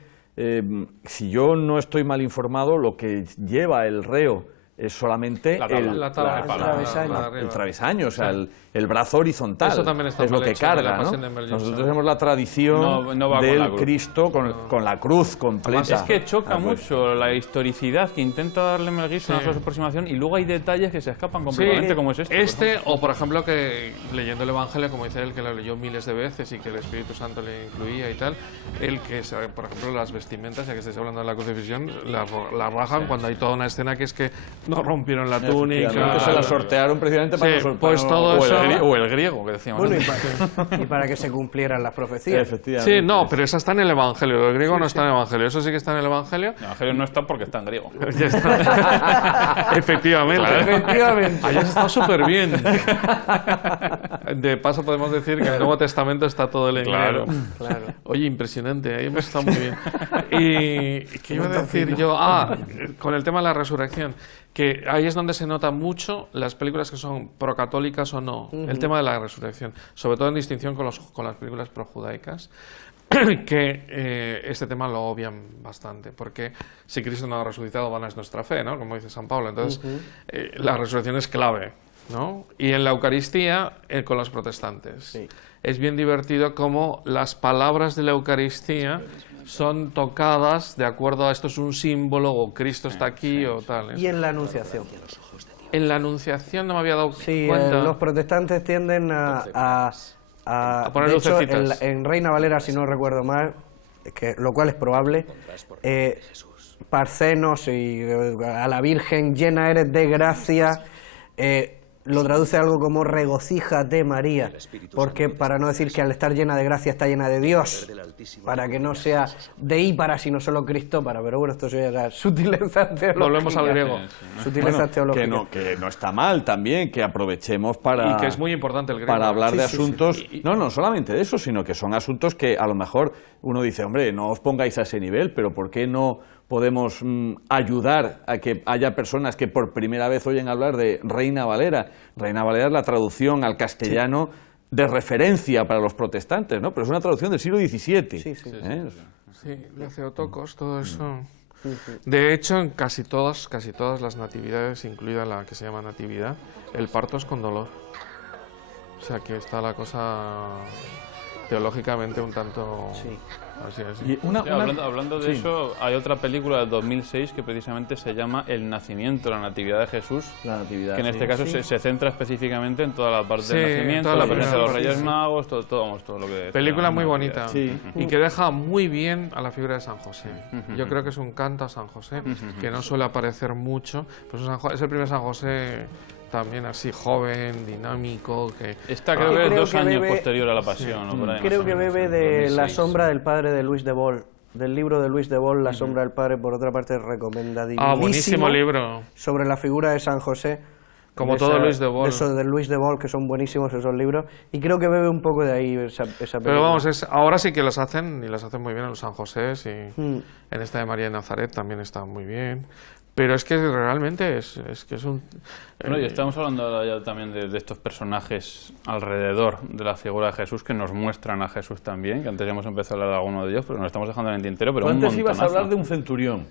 Si yo no estoy mal informado, lo que lleva el reo es solamente La tabla. La tabla, el travesaño. el travesaño, o sea, el brazo horizontal. Eso también está es lo mal que hecho en la carga, ¿no? Pasión de Mel Gibson. Nosotros tenemos la tradición No va con la del cruz. Cristo con la cruz completa. Es que choca Ah, pues. mucho la historicidad que intenta darle Mel Gibson a su aproximación y luego hay detalles que se escapan completamente, como es este. O por ejemplo, que leyendo el Evangelio, como dice él, que lo leyó miles de veces y que el Espíritu Santo le incluía y tal, el que, por ejemplo, las vestimentas, ya que estáis hablando de la crucifixión, la rajan cuando hay toda una escena que es que no rompieron la túnica. Efectivamente, se la sortearon precisamente para Sí, no pues para todo no- eso- O el griego, que decíamos. Bueno, ¿no? y para que se cumplieran las profecías. Efectivamente. Sí, no, pero esa está en el Evangelio. El griego no está en el Evangelio. Eso sí que está en el Evangelio. El Evangelio no está porque está en griego. Ya está. Efectivamente. Efectivamente. Hayas estado súper bien. De paso podemos decir que en el Nuevo Testamento está todo el Claro. griego. Claro. Oye, impresionante, ahí hemos estado muy bien. ¿Y qué iba a decir yo? Con el tema de la resurrección, que ahí es donde se nota mucho las películas que son procatólicas o no, el tema de la resurrección, sobre todo en distinción con las películas projudaicas, que este tema lo obvian bastante, porque si Cristo no ha resucitado, vana es nuestra fe, ¿no? Como dice San Pablo. Entonces, la resurrección es clave, ¿no? Y en la Eucaristía, con los protestantes. Sí. Es bien divertido cómo las palabras de la Eucaristía son tocadas de acuerdo a esto es un símbolo, o Cristo está aquí, o tal. Y en la Anunciación. En la Anunciación no me había dado Sí, cuenta. los protestantes tienden a poner de hecho, lucecitas. en Reina Valera, si no recuerdo mal, lo cual es probable, Parcenos y a la Virgen llena eres de gracia, lo traduce algo como regocíjate María, porque para no decir que al estar llena de gracia está llena de Dios, para que no sea de y para, sino solo Cristo para, pero bueno, esto ya es sutileza teológica. Volvemos al griego. Sutilezas Bueno, teológicas. que no está mal también, que aprovechemos para... Y que es muy importante el griego. Para hablar Sí, de sí, asuntos, sí. no solamente de eso, sino que son asuntos que a lo mejor uno dice, hombre, no os pongáis a ese nivel, pero ¿por qué no podemos ayudar a que haya personas que por primera vez oyen hablar de Reina Valera? Reina Valera es la traducción al castellano de referencia para los protestantes, ¿no? Pero es una traducción del siglo XVII. Sí, sí. ¿eh? Sí, de Theotokos, todo eso. De hecho, en casi todas las natividades, incluida la que se llama natividad, el parto es con dolor. O sea que está la cosa teológicamente un tanto... Sí. Así. Y una- Sí, una- hablando de sí. eso, hay otra película del 2006 que precisamente se llama El nacimiento, la natividad de Jesús, La natividad, que en sí. este caso se centra específicamente en toda la parte Sí, del nacimiento, toda la la presencia de los primera Reyes parte, sí. Magos, todo lo que... Película muy Navidad. bonita. Sí. Y que deja muy bien a la figura de San José. Yo creo que es un canto a San José, que no suele aparecer mucho. Pues es el primer San José también así joven, dinámico, que... Esta Creo creo que es que 2 años bebe- posterior a la Pasión, ¿no? Por ahí, Creo más o que menos, bebe de La 2006. sombra del padre de Luis de Bol, del libro de Luis de Bol, La sombra del padre, por otra parte recomendadísimo. buenísimo libro. Sobre la figura de San José. Como todo Luis de Bol. Eso de Luis de Bol, que son buenísimos esos libros. Y creo que bebe un poco de ahí esa Pero película. vamos, ahora sí que los hacen, y los hacen muy bien en los San José, y Mm. en esta de María de Nazaret también está muy bien. Pero es que realmente es que es un... Bueno, y estamos hablando ahora ya también de estos personajes alrededor de la figura de Jesús que nos muestran a Jesús también, que antes ya hemos empezado a hablar de alguno de ellos, pero nos estamos dejando en el tintero, pero Tú un antes ibas a montonazo. hablar de un centurión.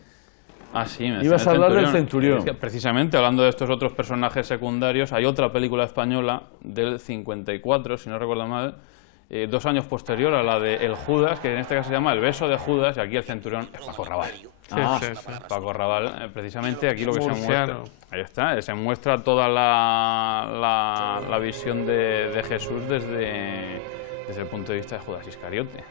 Ah, sí, me Ibas a hablar del Es centurión. que precisamente, hablando de estos otros personajes secundarios, hay otra película española del 54, si no recuerdo mal, 2 años posterior a la de El Judas, que en este caso se llama El beso de Judas, y aquí el centurión es Paco Raval. Paco Raval, precisamente aquí lo que se muestra... Ahí está, se muestra toda la visión de Jesús desde el punto de vista de Judas Iscariote.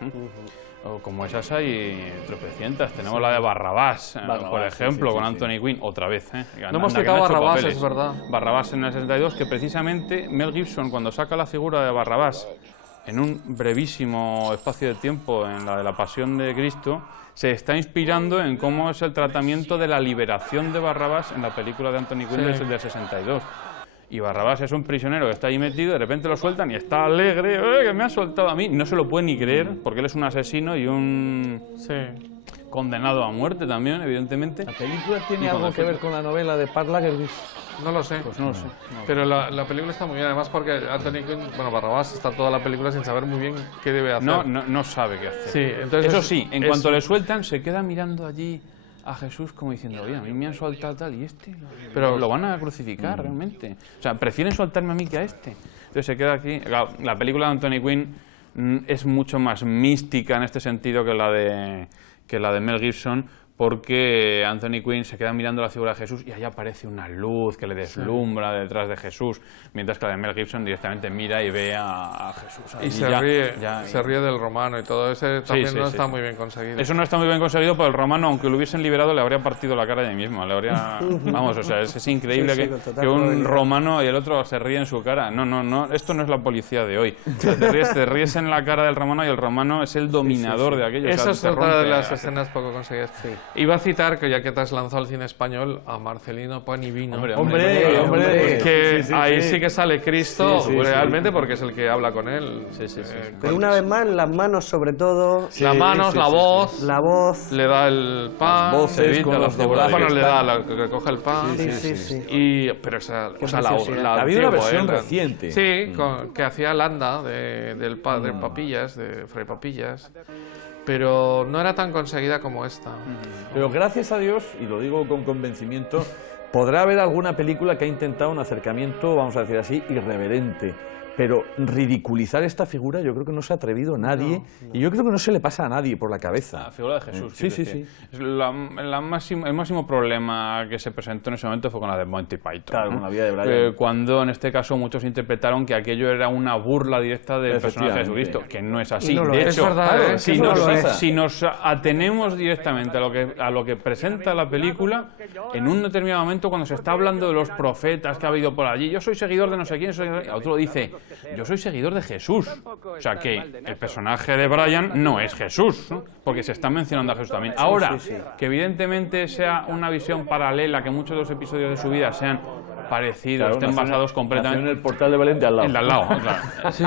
O como esas hay tropecientas. Tenemos la de Barrabás, por ejemplo, con Anthony Quinn, otra vez. No hemos citado Barrabás, es verdad. Barrabás en el 62, que precisamente Mel Gibson, cuando saca la figura de Barrabás en un brevísimo espacio de tiempo en la de la Pasión de Cristo, se está inspirando en cómo es el tratamiento de la liberación de Barrabás en la película de Anthony Quinn del 62. Y Barrabás es un prisionero que está ahí metido, de repente lo sueltan y está alegre, que me ha soltado a mí. No se lo puede ni creer, porque él es un asesino y un condenado a muerte también, evidentemente. ¿La película tiene algo que ver con la novela de Park Lagerlöf? No lo sé. Pues no lo sé. Pero la película está muy bien, además porque Anthony Quinn, Barrabás está toda la película sin saber muy bien qué debe hacer. No sabe qué hacer. Sí, entonces eso sí, en cuanto le sueltan, se queda mirando allí a Jesús como diciendo, oye, a mí me han soltado tal y este, pero lo van a crucificar realmente. O sea, prefieren soltarme a mí que a este. Entonces se queda aquí. La película de Anthony Quinn es mucho más mística en este sentido que la de Mel Gibson, porque Anthony Quinn se queda mirando la figura de Jesús y ahí aparece una luz que le deslumbra detrás de Jesús, mientras que la de Mel Gibson directamente mira y ve a Jesús. Y se ríe del romano y todo eso también no está muy bien conseguido. Eso no está muy bien conseguido, pero el romano, aunque lo hubiesen liberado, le habría partido la cara de ahí mismo. Le habría... Vamos, o sea, es increíble que un romano y el otro se ríe en su cara. No, esto no es la policía de hoy. O sea, te ríes en la cara del romano y el romano es el dominador de aquello. Esa es otra de las escenas poco conseguidas. Iba a citar, que ya que te has lanzado al cine español, a Marcelino Panivino. Hombre, que ahí sí que sale Cristo realmente, porque es el que habla con él. Pero una vez más, las manos sobre todo. Las manos, la voz. La voz. Le da el pan. Voces con los doblajes. Bueno, le da, recoge el pan. Pero había una versión reciente. Sí, que hacía Landa, del padre Papillas, de Fray Papillas. Pero no era tan conseguida como esta. Pero gracias a Dios, y lo digo con convencimiento, podrá haber alguna película que ha intentado un acercamiento, vamos a decir así, irreverente. Pero ridiculizar esta figura yo creo que no se ha atrevido nadie, y yo creo que no se le pasa a nadie por la cabeza. La figura de Jesús. Sí. Es el máximo problema que se presentó en ese momento fue con la de Monty Python. Claro, con la vida de Brian. Cuando en este caso muchos interpretaron que aquello era una burla directa del personaje de Jesucristo, que no es así. De hecho, si nos atenemos directamente a lo que presenta la película, en un determinado momento cuando se está hablando de los profetas que ha habido por allí, yo soy seguidor de no sé quién, otro dice, yo soy seguidor de Jesús. O sea que el personaje de Brian no es Jesús, ¿no? Porque se está mencionando a Jesús también. Ahora, que evidentemente sea una visión paralela, que muchos de los episodios de su vida sean parecidos, estén basados completamente... en el portal de Belén de al lado. En al lado, claro. Sí,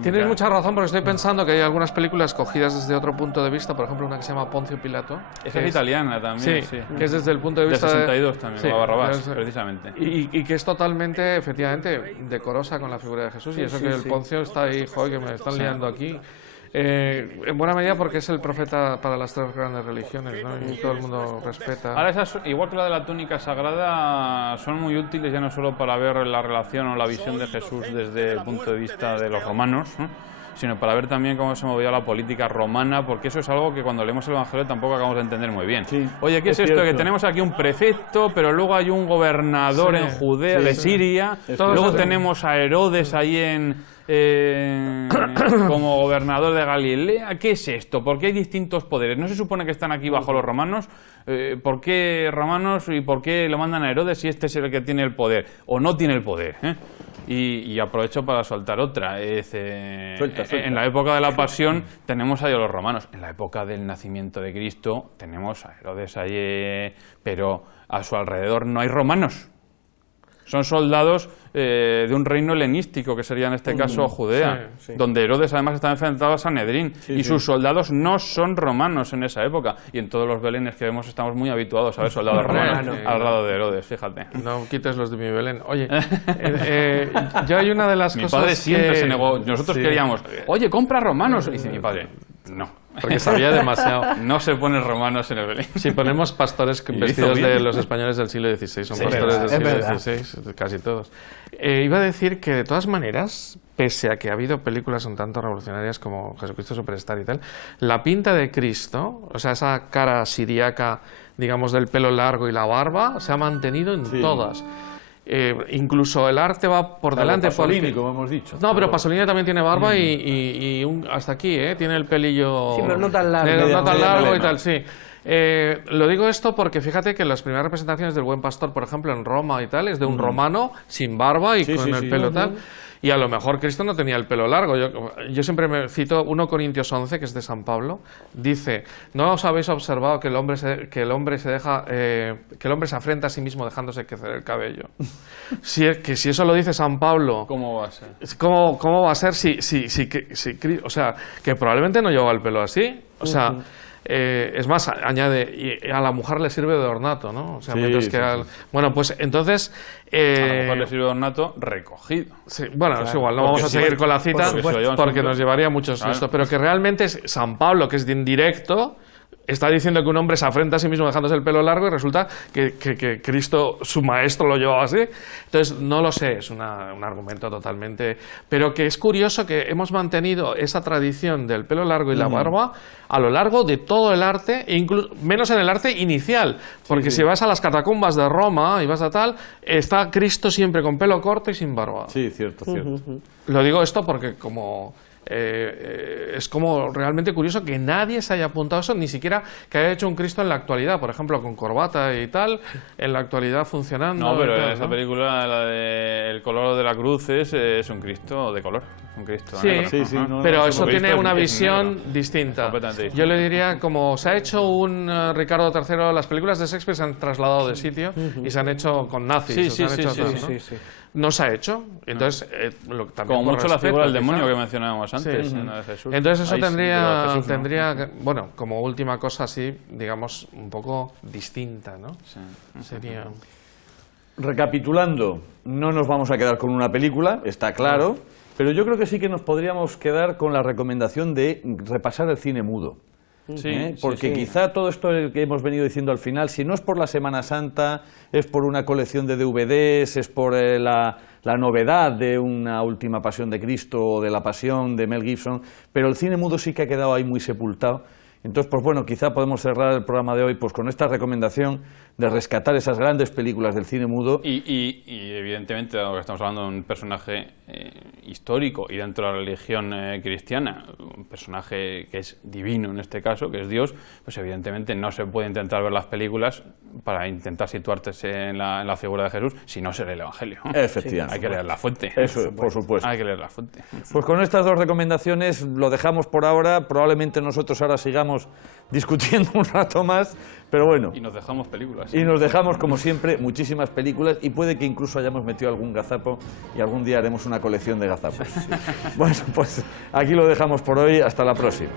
tienes mucha razón, porque estoy pensando que hay algunas películas cogidas desde otro punto de vista, por ejemplo una que se llama Poncio Pilato. Esa es italiana también, sí. Que es desde el punto de vista... De 62 también, Barrabás, precisamente. Y que es totalmente, efectivamente, decorosa con la figura de Jesús, y eso que el Poncio está ahí, joder, que me están liando aquí. En buena medida porque es el profeta para las 3 grandes religiones, ¿no? Y todo el mundo respeta. Ahora esas, igual que la de la túnica sagrada, son muy útiles ya no solo para ver la relación o la visión de Jesús desde el punto de vista de los romanos, ¿no? Sino para ver también cómo se movía la política romana, porque eso es algo que cuando leemos el Evangelio tampoco acabamos de entender muy bien. Oye, ¿qué es esto? Que tenemos aquí un prefecto, pero luego hay un gobernador en Judea, de Siria, luego tenemos a Herodes ahí como gobernador de Galilea. ¿Qué es esto? ¿Por qué hay distintos poderes? ¿No se supone que están aquí bajo los romanos? ¿Por qué romanos y por qué lo mandan a Herodes si este es el que tiene el poder? ¿O no tiene el poder? Y aprovecho para soltar otra. Suelta. En la época de la Pasión tenemos ahí a los romanos. En la época del nacimiento de Cristo tenemos a Herodes ahí, pero a su alrededor no hay romanos. Son soldados de un reino helenístico, que sería en este caso Judea, donde Herodes además está enfrentado a Sanedrín, y sus soldados no son romanos en esa época. Y en todos los Belenes que vemos estamos muy habituados a ver soldados romanos al lado de Herodes, fíjate. No quites los de mi Belén. Oye, yo hay una de las cosas mi padre siempre se negó. Nosotros queríamos, oye, compra romanos. Y dice mi padre, no. porque sabía demasiado. No se ponen romanos en el Belén. Si ponemos pastores Y lo hizo vestidos bien. de los españoles del siglo XVI, son Sí, pastores del es siglo verdad. XVI, casi todos. Iba a decir que, de todas maneras, pese a que ha habido películas un tanto revolucionarias como Jesucristo Superstar y tal, la pinta de Cristo, o sea, esa cara siríaca, digamos, del pelo largo y la barba, se ha mantenido en Sí. todas. Incluso el arte va por Claro, delante. Pasolini, como hemos dicho. No, pero Pasolini también tiene barba y hasta aquí, tiene el pelillo... Sí, pero no tan largo. No tan Media largo y melena. tal, sí. Lo digo esto porque fíjate que las primeras representaciones del Buen Pastor, por ejemplo, en Roma y tal, es de un romano sin barba y Sí, con sí, el sí. pelo tal. Y a lo mejor Cristo no tenía el pelo largo. Yo siempre me cito 1 Corintios 11, que es de San Pablo. Dice: ¿no os habéis observado que el hombre se afrenta a sí mismo dejándose crecer el cabello? Si eso lo dice San Pablo, ¿Cómo va a ser? ¿cómo va a ser o sea, que probablemente no lleva el pelo así? O sea, es más, añade, y a la mujer le sirve de ornato, ¿no? O sea, Sí, mientras sí, que sí. Bueno, pues entonces... A lo mejor le sirve de ornato recogido. Sí, bueno, es igual, no Porque vamos a si seguir va- con la cita porque si lo llevan porque juntos. nos llevaría muchos Claro. esto, pero que realmente es San Pablo, que es de indirecto, está diciendo que un hombre se afrenta a sí mismo dejándose el pelo largo y resulta que Cristo, su maestro, lo llevaba así. Entonces, no lo sé, es un argumento totalmente... Pero que es curioso que hemos mantenido esa tradición del pelo largo y la barba a lo largo de todo el arte, e incluso menos en el arte inicial, porque si vas a las catacumbas de Roma y vas a tal, está Cristo siempre con pelo corto y sin barba. Sí, cierto, cierto. Lo digo esto porque como es como realmente curioso que nadie se haya apuntado a eso, ni siquiera que haya hecho un Cristo en la actualidad, por ejemplo, con corbata y tal, en la actualidad funcionando. No, pero y tal, en esa ¿no? película, la de El color de la cruz, es un Cristo de color. Un Cristo Sí, negro. Sí, sí, Ajá. no, pero no, eso lo tiene visto, una es visión negro. distinta. Completamente distinta. Yo le diría, como se ha hecho un Ricardo III, las películas de Shakespeare se han trasladado de sitio y se han hecho con nazis. Sí, o se han sí, hecho sí, tal, sí, ¿no? Sí. No se ha hecho. Entonces, también Como por mucho la respeto, figura del quizá. demonio que mencionábamos antes, Sí. en la de Jesús. Entonces eso Ahí sí, pero Jesús no. tendría, bueno, como última cosa así, digamos, un poco distinta, ¿no? Sí. Sería... Recapitulando, no nos vamos a quedar con una película, está claro, pero yo creo que sí que nos podríamos quedar con la recomendación de repasar el cine mudo. Sí, Porque sí. quizá todo esto que hemos venido diciendo al final, si no es por la Semana Santa, es por una colección de DVDs, es por la novedad de una Última Pasión de Cristo o de La Pasión de Mel Gibson, pero el cine mudo sí que ha quedado ahí muy sepultado. Entonces, pues bueno, quizá podemos cerrar el programa de hoy pues con esta recomendación de rescatar esas grandes películas del cine mudo. Y evidentemente, dado que estamos hablando de un personaje histórico y dentro de la religión cristiana, un personaje que es divino en este caso, que es Dios, pues evidentemente no se puede intentar ver las películas para intentar situarte en la figura de Jesús si no se lee el Evangelio. Efectivamente. Hay que leer la fuente. Eso, por supuesto. Hay que leer la fuente. Pues con estas dos recomendaciones lo dejamos por ahora. Probablemente nosotros ahora sigamos discutiendo un rato más, pero bueno. Y nos dejamos películas. Y nos dejamos, como siempre, muchísimas películas y puede que incluso hayamos metido algún gazapo y algún día haremos una colección de gazapos. Bueno, pues aquí lo dejamos por hoy. Hasta la próxima.